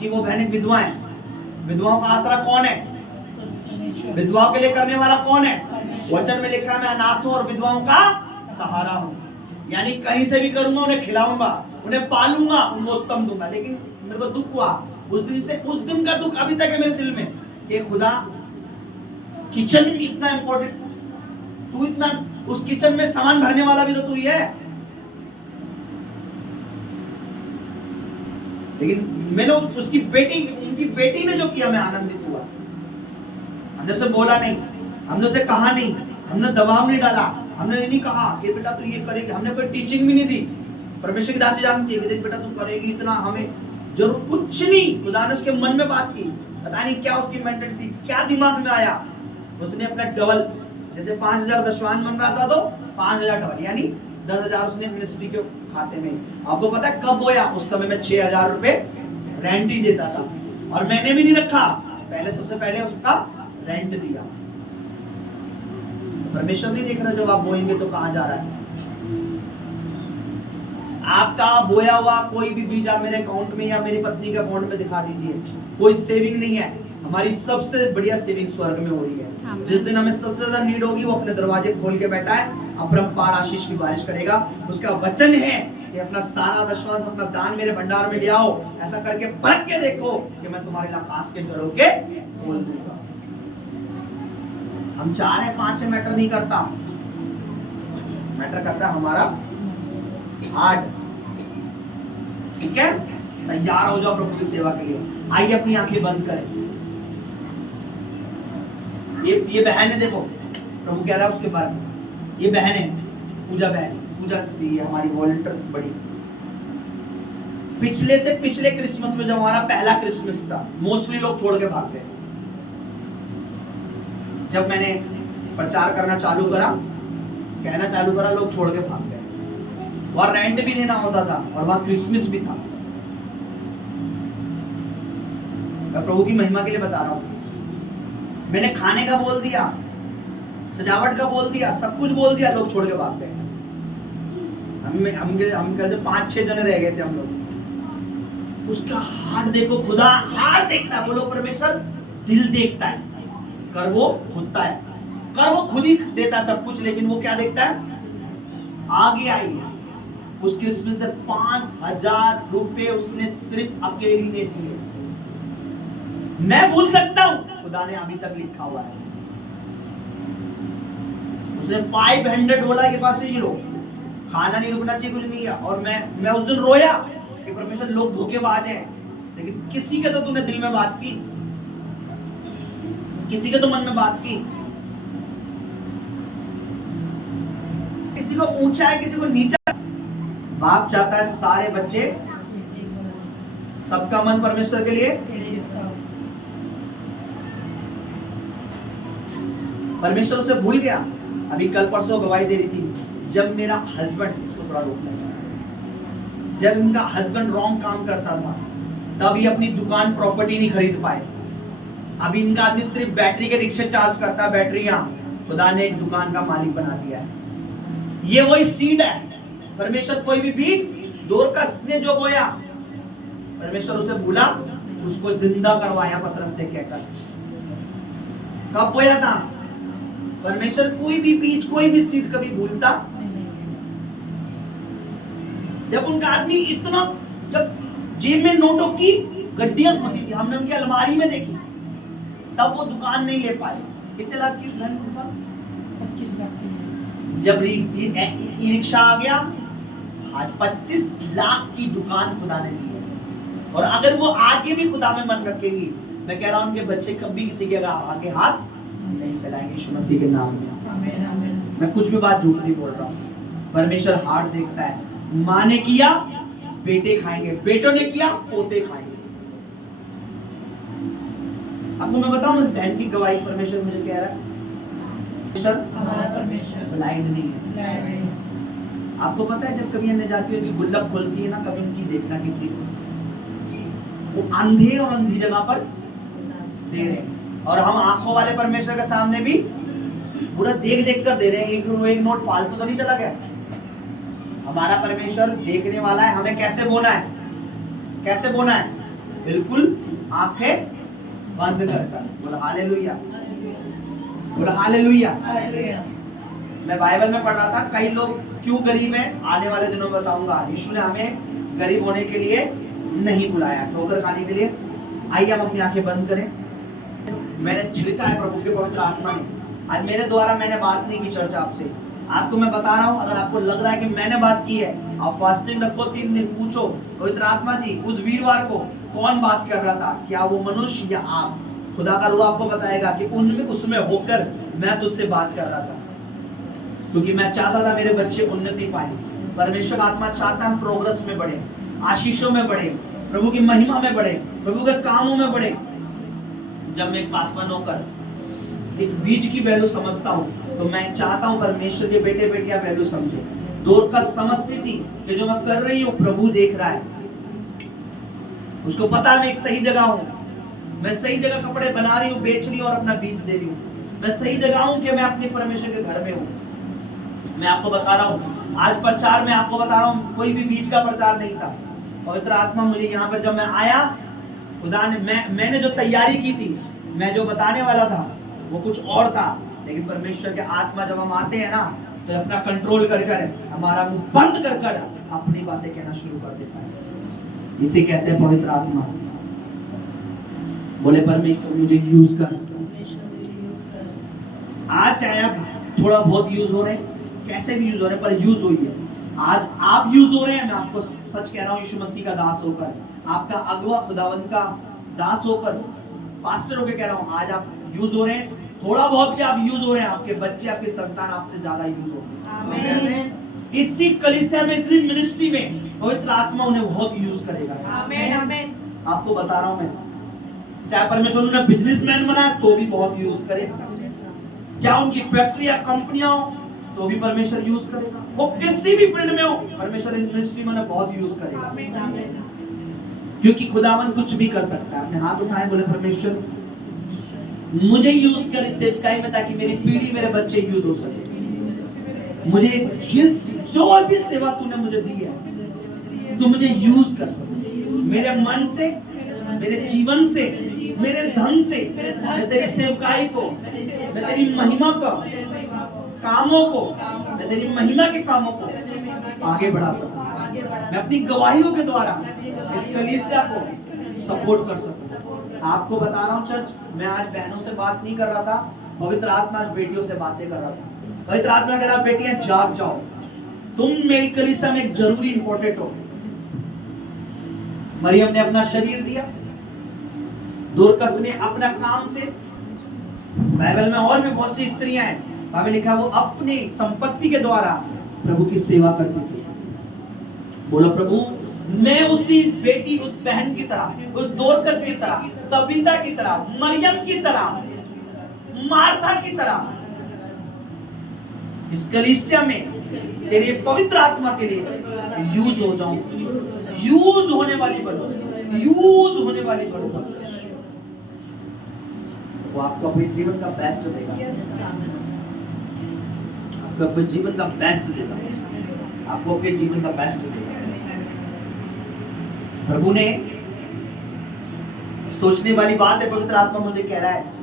कि वो बहनें विधवा हैं। विधवाओं का आसरा कौन है? विधवाओं के लिए करने वाला कौन है? वचन में लिखा है, मैं अनाथ हूं और विधवाओं का सहारा हूं। यानी कहीं से भी करूंगा, उन्हें खिलाऊंगा, उन्हें पालूंगा, उनको उत्तम दूंगा। लेकिन मेरे को दुख हुआ उस दिन का दुख अभी तक है मेरे दिल में कि खुदा, किचन इतना इंपॉर्टेंट, तू इतना उस किचन में सामान भरने वाला भी तो तू ही है। लेकिन मैंने उसकी बेटी, उनकी बेटी ने जो किया, मैं आनंदित हुआ। हमने उसे बोला नहीं, हमने उसे कहा नहीं, हमने दबाव नहीं डाला, हमने ये नहीं कहा कि बेटा तू ये करेगी, हमने कोई टीचिंग भी नहीं दी। परमेश्वर की दासी जानती है कि देख बेटा तू करेगी इतना, हमें जरूर कुछ नहीं। खुदा ने उसके मन में बात की, पता नहीं क्या उसकी मेंटालिटी, क्या दिमाग में आया, उसने अपना डबल, जैसे 5,000 दशवान बन रहा था तो 5,000 डबल, यानी 10,000 उसने मिनिस्ट्री के खाते में। आपको पता है कब बोया? उस समय में 6,000 रुपए रेंट ही देता था, और मैंने भी नहीं रखा, पहले सबसे पहले उसका रेंट दिया। परमेश्वर नहीं देख रहा जब आप बोएंगे तो कहां जा रहा है। आपका बोया हुआ कोई भी बीज आप मेरे अकाउंट में या मेरी पत्नी के अकाउंट में दिखा दीजिए, कोई सेविंग नहीं है। हमारी सबसे बढ़िया सेविंग स्वर्ग में हो रही है। जिस दिन हमें सबसे ज्यादा नीड होगी, वो अपने दरवाजे खोल के बैठा है, अपरंपार आशीष की बारिश करेगा। उसका वचन है कि अपना सारा दशवांश, अपना दान मेरे भंडार में ले आओ, ऐसा करके परख के देखो कि मैं तुम्हारे लिए आकाश के झरोखे खोल दूंगा। हम 4 है 5 से मैटर नहीं करता, मैटर करता है हमारा हार्ट। ठीक है, तैयार हो जाओ प्रभु की सेवा के लिए। आइए अपनी आंखें बंद करें। ये बहन है, देखो प्रभु कह रहा है उसके बारे में, ये बहन है पूजा बहन, पूजा स्त्री है हमारी वॉलंटियर बड़ी। पिछले से पिछले क्रिसमस में जब हमारा पहला क्रिसमस था, मोस्टली लोग छोड़ के भाग गए। जब मैंने प्रचार करना चालू करा, कहना चालू करा, लोग छोड़ के भाग गए। वहां रेंट भी देना होता था और वहां क्रिसमस भी था। मैं प्रभु की महिमा के लिए बता रहा हूं। मैंने खाने का बोल दिया, सजावट का बोल दिया, सब कुछ बोल दिया, लोग छोड़ के भाग गए। हम 5-6 जने रह गए थे हम लोग। उसका हार्ट देखो, खुदा हार्ट देखता है। बोलो परमेश्वर दिल देखता है, कर वो खुदता है, कर वो खुद ही देता सब कुछ, लेकिन वो क्या देखता है? आगे आई उस क्रिसमस से 5,000 रुपए उसने सिर्फ अकेली ने दिए। मैं भूल सकता हूं, खुदा ने अभी तक लिखा हुआ है। उसने 500 बोला ये पास से लो, खाना नहीं रुकना चाहिए, कुछ नहीं है। और मैं उस दिन रोया कि परमेश्वर लोग धोखेबाज हैं, लेकिन किसी के तो तूने दिल में बात की, किसी के तो मन में बात की। किसी को ऊंचा है, किसी को नीचा। बाप चाहता है सारे बच्चे, सबका मन परमेश्वर के लिए। परमेश्वर उसे भूल गया। अभी कल परसों गवाही दे रही थी, जब मेरा हस्बैंड, इसको थोड़ा रोकना है, जब इनका हस्बैंड रॉन्ग काम करता था, तब ये अपनी दुकान प्रॉपर्टी नहीं खरीद पाए। अभी इनका आदमी सिर्फ बैटरी के रिक्शे चार्ज करता है, बैटरियां। खुदा ने एक दुकान का मालिक बना दिया है। ये वही सीड है। परमेश्वर कोई भी बीज, दोरकस ने जो बोया, परमेश्वर उसे भूला, उसको जिंदा करवाया पतरस से कहकर। कब बोया था? परमेश्वर कोई भी बीज, कोई भी सीड कभी भूलता। जब उनका आदमी इतना, जब जेब में नोटों की गड्डियां होती थी, हमने उनकी अलमारी में देखी, तब वो दुकान नहीं ले पाए। कितने लाख की दुकान? 25 लाख की। जब ई रिक्शा आ गया, आज 25 लाख की दुकान खुदा ने दी है। और अगर वो आगे भी खुदा में मन रखेगी, मैं कह रहा हूं उनके बच्चे कभी किसी के आगे हाथ नहीं फैलाएंगे, यीशु मसीह के नाम में। आमीन, आमीन। मैं कुछ भी बात झूठ नहीं बोल रहा हूं। परमेश्वर हार्ट देखता है। माँ ने किया, बेटे खाएंगे, बेटों ने किया, पोते खाएंगे। आपको मैं बताऊं, बहन की गवाही परमेश्वर मुझे कह रहा है, परमेश्वर ब्लाइंड नहीं है। आपको पता है जब कभी अन्य जातियों की गुल्लक खोलती है ना, कभी उनकी देखना कितनी, वो अंधे और अंधी जगह पर दे रहे हैं। और हम आंखों वाले परमेश्वर के सामने भी पूरा देख देख कर दे रहे हैं। एक नोट फालतू तो नहीं चला गया। हमारा परमेश्वर देखने वाला है, हमें कैसे बोना है, कैसे बोना है, बिल्कुल आंखें बंद करकर। बोला हालेलुया, बोला हालेलुया। मैं बाइबल में पढ़ रहा था, कई लोग क्यों गरीब हैं, आने वाले दिनों में बताऊंगा। यीशु ने हमें गरीब होने के लिए नहीं बुलाया, ठोकर खाने के लिए। आइए हम अपनी आंखें बंद करें। मैंने छिड़का है प्रभु के पवित्र आत्मा ने। आज मेरे द्वारा मैंने बात नहीं की चर्चा आपसे, आपको मैं बता रहा हूं, अगर आपको लग रहा है कि मैंने बात की है, आप फास्टिंग रखो 3 दिन, पूछो पवित्र आत्मा जी उस वीरवार को कौन बात कर रहा था, क्या वो मनुष्य या आप? खुदा का रूह आपको बताएगा कि उनमें उसमें होकर मैं तुझसे बात कर रहा था, क्योंकि मैं चाहता था मेरे बच्चे उन्नति पाए। परमेश्वर आत्मा चाहता हम प्रोग्रेस में बढ़े, आशीषों में बढ़े, प्रभु की महिमा में बढ़े, प्रभु के कामों में बढ़े। जब मैं एक पासवान होकर एक बीज की वैल्यू समझता हूँ, तो मैं चाहता हूँ परमेश्वर के बेटे बेटियां वैल्यू समझे। दोरकस समझती थी कि जो मैं कर रही हूँ प्रभु देख रहा है, उसको पता है मैं एक सही जगह हूँ, मैं सही जगह कपड़े बना रही हूँ, बेच रही हूँ और अपना बीज दे रही हूँ, मैं सही जगह हूँ कि मैं अपने परमेश्वर के घर में हूँ। मैं आपको बता रहा हूँ, आज प्रचार में आपको बता रहा हूँ, कोई भी बीज का प्रचार नहीं था। पवित्र आत्मा मुझे यहाँ पर जब मैं आया, खुदा ने मैंने जो तैयारी की थी, मैं जो बताने वाला था वो कुछ और था, लेकिन परमेश्वर के आत्मा जब हम आते हैं ना, तो अपना कंट्रोल कर कर हमारा मुंह बंद कर कर अपनी बातें कहना शुरू कर देता है। इसे कहते हैं पवित्र आत्मा। बोले परमेश्वर मुझे यूज कर। आज चाहे आप थोड़ा बहुत यूज हो रहे हैं, कैसे भी यूज हो रहे हैं, पर यूज होइए। आज आप यूज हो रहे हैं, मैं आपको सच कह रहा हूँ, यीशु मसीह का दास होकर, आपका अगवा खुदावंत का दास होकर, पास्टर होकर कह रहा हूँ, आज आप यूज हो रहे हैं। थोड़ा बहुत भी आप यूज हो रहे हैं, आपके बच्चे, आपके संतान आपसे ज्यादा यूज हो रहे हैं। आमीन। इसी कलीसिया में, इसी मिनिस्ट्री में पवित्र आत्मा उन्हें बहुत यूज करेगा। आमीन आमीन। आपको बता रहा हूँ मैं, चाहे परमेश्वर उन्हें बिजनेसमैन बनाए तो भी बहुत यूज करेगा, चाहे उनकी फैक्ट्री या कंपनियां हो तो भी परमेश्वर यूज करेगा, वो किसी भी फील्ड में हो परमेश्वर इस मिनिस्ट्री में उन्हें बहुत यूज करेगा। क्योंकि खुदावन कुछ भी कर सकता है। अपने हाथ उठाए, बोले परमेश्वर मुझे यूज कर इस सेवकाई में, ताकि मेरी पीढ़ी, मेरे बच्चे यूज हो सके। मुझे जो भी सेवा तूने मुझे दी है, तू मुझे यूज कर, मेरे मन से, मेरे जीवन से, मेरे धन से, मैं तेरी सेवकाई को, मैं तेरी महिमा को, कामों को, मैं तेरी महिमा के कामों को आगे बढ़ा सकूं। मैं अपनी गवाहियों के द्वारा इस कलीसिया को सपोर्ट कर सकूं। आपको बता रहा हूं चर्च, मैं आज बहनों से बात नहीं कर रहा था, पवित्र आत्मा आज बेटियों से बातें कर रहा था। पवित्र आत्मा कह रहा, बेटियां जाग जाओ, तुम मेरी कलीसिया में एक जरूरी इंपॉर्टेंट हो। मरियम ने अपना शरीर दिया, दोरकस ने अपना काम से, बाइबल में और भी बहुत सी स्त्रियां हैं, बाइबल लिखा वो अपनी संपत्ति के द्वारा प्रभु की सेवा करती थी। बोलो प्रभु, मैं उसी बेटी, उस बहन की तरह, उस दोरकस की तरह, तबीता की तरह, मरियम की तरह, मार्था की तरह इस कलीसिया में तेरे पवित्र आत्मा के लिए यूज हो जाऊं, यूज होने वाली बनूं, यूज होने वाली बनूं। वो आपको अपने जीवन का बेस्ट देगा, आपको अपने जीवन का बेस्ट देगा, आपको अपने जीवन का बेस्ट देगा। प्रभु ने सोचने वाली बात है, पवित्र आत्मा मुझे कह रहा है,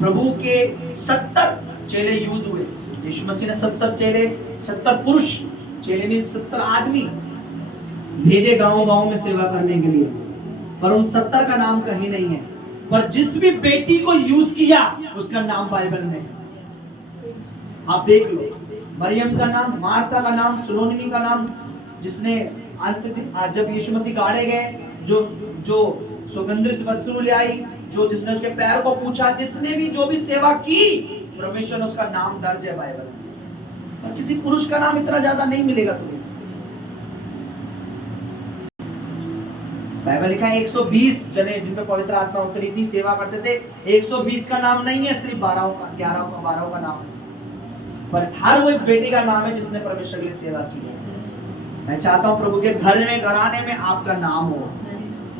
प्रभु के 70 चेले यूज हुए। यीशु मसीह ने 70 चेले, 70 पुरुष, चेले में 70 आदमी भेजे गांव गांव में सेवा करने के लिए, पर उन 70 का नाम कहीं नहीं है। पर जिस भी बेटी को यूज किया उसका नाम बाइबल में है। आप देख लो, मरियम का नाम, मार्था का नाम, सुलोनी का नाम, जिसने जब यीशु मसीह गाड़े गए, जो सुगंधित वस्तु ले आई, जिसने उसके पैर को पूछा, जिसने भी जो भी सेवा की, परमेश्वर ने उसका नाम दर्ज है बाइबल में। और किसी पुरुष का नाम इतना ज्यादा नहीं मिलेगा तुम्हें। बाइबल लिखा है 120 जने जिन पे पवित्र आत्मा उतरी थी, सेवा करते थे। 120 का नाम नहीं है, सिर्फ 12 का, 11 का नाम है। पर हर वो बेटी का नाम है जिसने परमेश्वर के लिए सेवा की है। मैं चाहता हूं प्रभु के घर में, घराने में आपका नाम हो,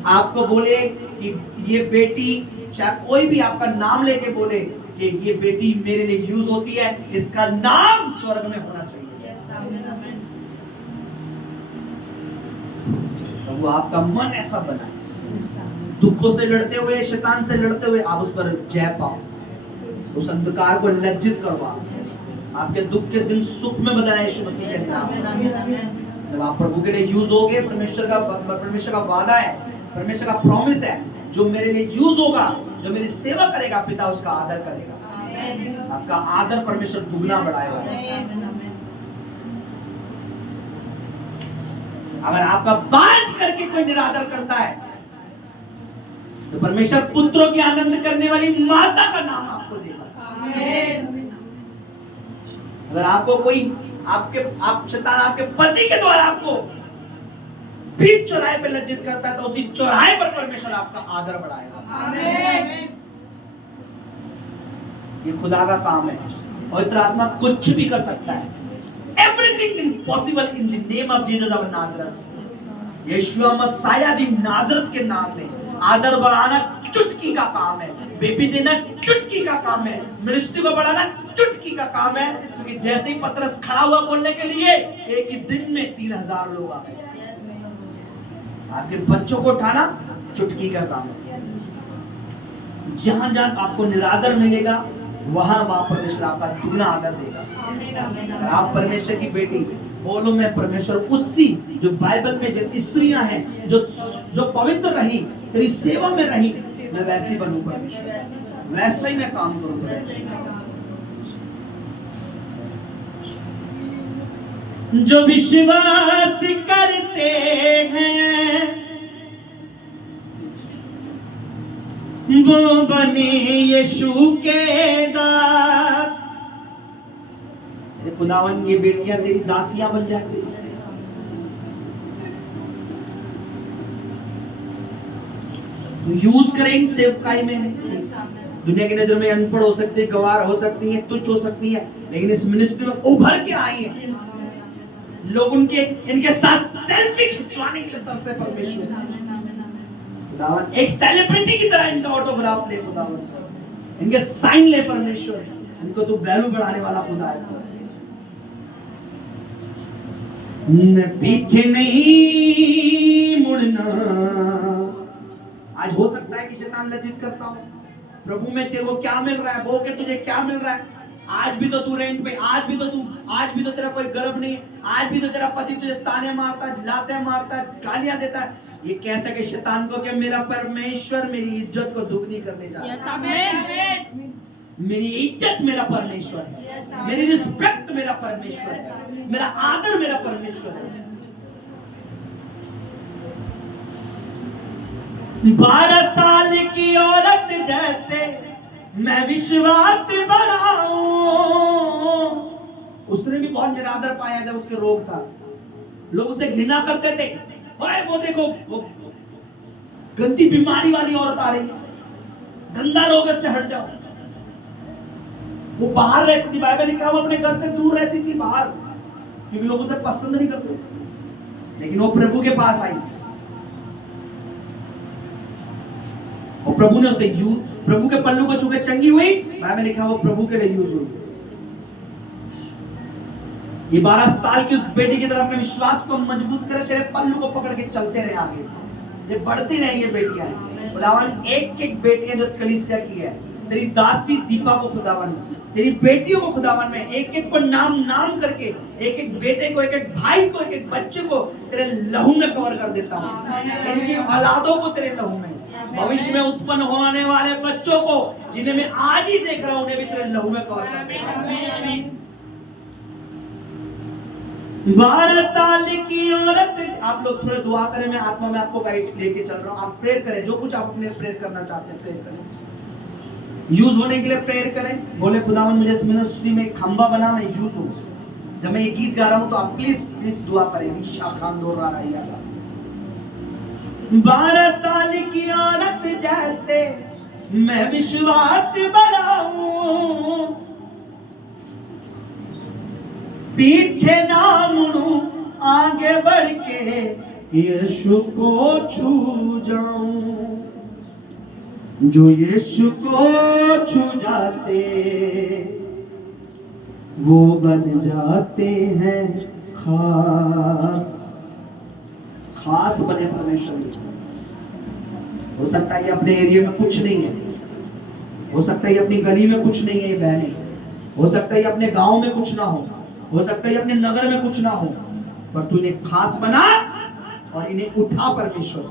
आपको बोले कि ये बेटी, चाहे कोई भी आपका नाम लेके बोले कि ये बेटी मेरे लिए यूज होती है, इसका नाम स्वर्ग में होना चाहिए। प्रभु आपका मन ऐसा बनाए, दुखों से लड़ते हुए, शैतान से लड़ते हुए आप उस पर जय पाओ, उस अंधकार को लज्जित करवाओ, आपके दुख के दिन सुख में बदलाए यीशु मसीह के नाम। जब आप प्रभु के लिए यूज होगे, परमेश्वर का वादा है, परमेश्वर का प्रॉमिस है, जो मेरे लिए यूज होगा, जो मेरी सेवा करेगा, पिता उसका आदर करेगा। आपका आदर परमेश्वर दुगना बढ़ाएगा। अगर आपका बांझ करके कोई निरादर करता है तो परमेश्वर पुत्रों के आनंद करने वाली माता का नाम आपको देगा। अगर आपको कोई शैतान आपके पति के द्वारा आपको बीच चौराहे पे लज्जित करता है तो उसी चौराहे पर परमेश्वर आपका आदर बढ़ाएगा। ये खुदा का काम है। पवित्र आत्मा कुछ भी कर सकता है। Everything is possible in the name of Jesus of Nazareth। यीशु मसीह दी नाजरत के नाम में आदर बढ़ाना चुटकी का काम है, बेबी देना चुटकी का काम है, मिनिस्ट्री को बढ़ाना चुटकी का काम है। क्योंकि जैसे ही पतरस खड़ा हुआ बोलने के लिए एक ही दिन में 3000 लोग आ गए। आपके बच्चों को उठाना चुटकी का काम है। जहां जहां आपको निरादर मिलेगा वहां परमेश्वर आपका दुगना आदर देगा। अगर आप परमेश्वर की बेटी बोलो मैं परमेश्वर उसी जो बाइबल में जो स्त्रियां हैं जो पवित्र रही तेरी सेवा में रही, मैं वैसी बनूं परमेश्वर, वैसा ही मैं काम करूंगा। जो विश्वास करते हैं वो बने यीशु के दास। खुदावन ये बेटियां तेरी दासियां बन जाती। तो यूज करें इन सेवकाई में। दुनिया की नजर में अनपढ़ हो सकती है, गवार हो सकती है, तुच्छ हो सकती है, लेकिन इस मिनिस्ट्री में उभर के आई है। लोग इनके साथ सेल्फी खिंचवाने के लिए तरसे परमेश्वर। खुदावन एक सेलिब्रिटी की तरह इनका ऑटोग्राफ ले खुदावन, इनके साइन ले परमेश्वर। इनको तो वैल्यू बढ़ाने वाला खुदा है। पीछे नहीं मुड़ना। आज हो सकता है कि शैतान लज्जित करता हो, प्रभु में तेरे को क्या मिल रहा है, वो के तुझे क्या मिल रहा है। आज भी तो तू रेंट पे, आज भी तो तेरा कोई गर्व नहीं है, आज भी तो तेरा पति तुझे ताने मारता है, लाते मारता है, गालियां देता है। ये कह सके शैतान को कि मेरा परमेश्वर मेरी इज्जत को दुगनी करने जा रहा है। मेरी इज्जत मेरा परमेश्वर है, मेरी रिस्पेक्ट मेरा परमेश्वर है, मेरा आदर मेरा परमेश्वर है। 12 साल की औरत जैसे मैं विश्वास बढ़ाऊं। उसने भी बहुत निरादर पाया जब उसके रोग था। लोग उसे घृणा करते थे, ओए वो देखो वो गंदी बीमारी वाली औरत आ रही है, गंदा रोग से हट जाओ। वो बाहर रहती थी, बाइबल लिखा वो अपने घर से दूर रहती थी बाहर, क्योंकि लोग उसे पसंद नहीं करते। लेकिन वो प्रभु के पास आई और प्रभु ने उसे प्रभु के पल्लू को छूकर चंगी हुई। बाइबल लिखा वो प्रभु के लिए यूज हुई। ये 12 साल की उस बेटी की तरफ अपने विश्वास को मजबूत करे, तेरे पल्लू को पकड़ के चलते रहे आगे, ये बढ़ती रहे ये बेटियां। खुदावन एक एक बेटियां जो कलीसिया की है, तेरी दासी दीपा को खुदावन, तेरी बेटियों को खुदावन में एक एक को नाम नाम करके, एक एक बेटे को, एक एक भाई को, एक एक बच्चे को तेरे लहू में कवर कर देता हूँ। इनकी औलादों को तेरे लहू में, भविष्य में उत्पन्न होने वाले बच्चों को जिन्हें मैं आज ही देख रहा हूं, उन्हें भी तेरे लहू में कवर कर देता हूं। 12 साल की औरत। आप लोग थोड़े दुआ करें, मैं आत्मा में आपको गाइड लेके चल रहा हूं। आप प्रेयर करें, जो कुछ आप अपने प्रेयर करना चाहते हैं प्रेयर करें, यूज होने के लिए प्रेयर करें। बोले खुदावन मुझे इस मिनिस्ट्री में खंबा बना, मैं यूज हूं। जब मैं ये गीत गा रहा हूं तो आप प्लीज प्लीज दुआ करें। ईशा खान दो रहा है। 12 साल की औरत जैसे मैं विश्वास बढ़ाऊं, पीछे ना मुड़ूं, आगे बढ़ के यीशु को छू जाऊं। जो यीशु को छू जाते वो बन जाते हैं खास। खास बने परमेश्वर। हो सकता है ये अपने एरिया में कुछ नहीं है, हो सकता है ये अपनी गली में कुछ नहीं है ये बहने, हो सकता है ये अपने गांव में कुछ ना हो सकता है ये अपने नगर में कुछ ना हो, पर तू इन्हें खास बना और इन्हें उठा परमेश्वर।